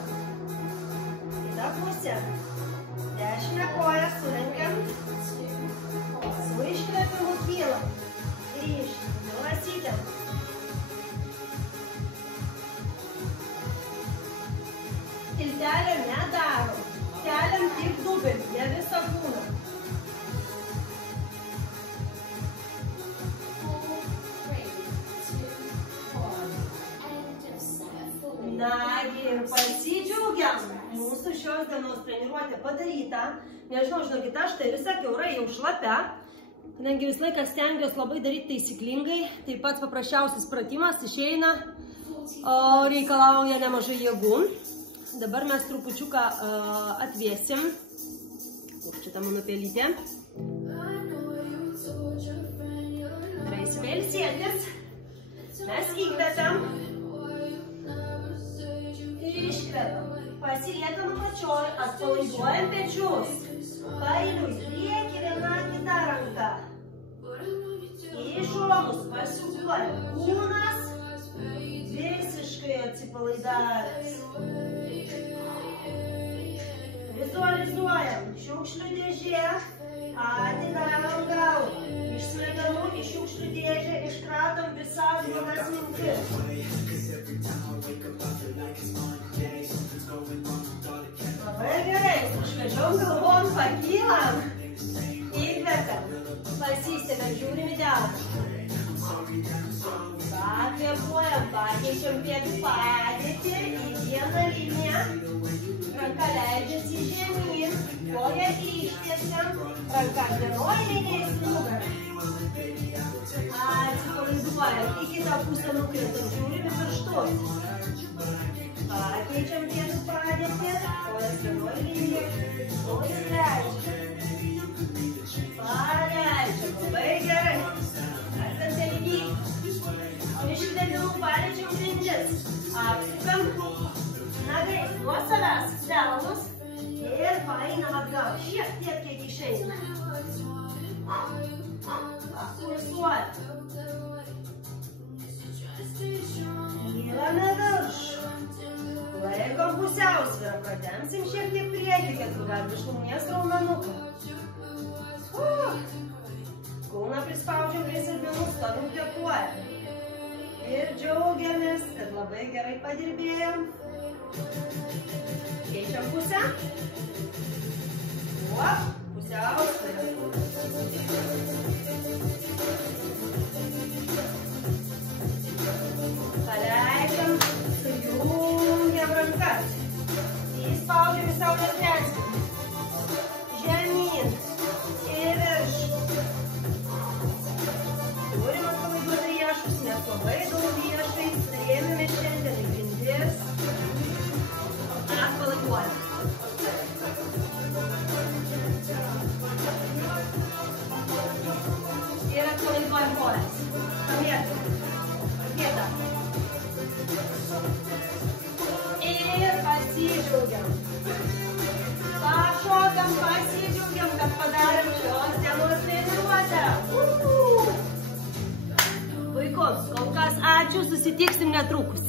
Kita pusė. Dešinę koją sulenkiam. Su iškvepimu kylam. Grįžtam. Pilvas įtemptas. Tiltelio nedarom. Keliam tik dubelį, ne visą kūną. Nagi, ir pasidžiaugiam. Mūsų šios dienos treniruotė padaryta. Nežinau, žinokit, aš tai visa kiaura jau šlapia. Kadangi visą laiką stengiuosi labai daryti taisyklingai, tai pats paprasčiausias pratimas išeina, reikalauja nemažai jėgų. Dabar mes trupučiuką atvėsim. Kur čia ta mano pelytė? Darysime ilsėtis. Mes įkvepiam. Iškvepiam. Pasiliekam apačioj, atpalaiduojam pečius. Paeiliui prieki viena kita ranka. romus, pasiūbuojam. Kūnas visiškai atsipalaidavęs. Vizualizuojam. Šiukšlių dėžė. Atidarom galvą. Iš smegenų į šiukšlių dėžę iškratom visas blogas mintis. Labai gerai. Išvežiom galvom, pakylam. Įkvepiam. Pasistėme, žiūrim į delną. Pakvėpuojam, pakeičiam pėdų padėtį į vieną liniją. Ranka leidžiasi žemyn, koją ištiesiam, ranka vienoj linijai su nugarą. Atsipalaiduojam, į kitą pusę nukritam, žiūrim į pirštus. Pakeičiam pėdų padėtį, kojas vienoj linijai, kojas leidžiam. Paleidžiam, labai gerai. Esate lygiai. Iš smegenų paliečiam grindis. Apsukam nagais nuo savęs delnus ir paeinam atgal. Šiek tiek kiek išeina. Kursuojam. Kylame viršų. Laikom pusiausvyrą. Pratempsim šiek tiek priekį, kad viršūnės raumenuką. Kūną prispaudžiam prie sėdmenų, stovim kvėpuojam. Ir džiaugiamės, kad labai gerai padirbėjom. Keičiam pusę. Pusiausvyrą. Paleidžiam, sujungiam rankas. Įspaudžiam į saulės rensį. Žemyn. Ir viršų. Turim atpalaiduoti riešus, nes labai daug riešai strėmėme šiandien į grindis. Atpalaiduojam. Ir atpalaiduojam kojas. Pamėtam. Kietą. Ir pasidžiaugiam. Pašokam, pasidžiaugiam, kad padarėm šios dienos treniruotę. Puiku, kol kas ačiū, susitiksim netrukus.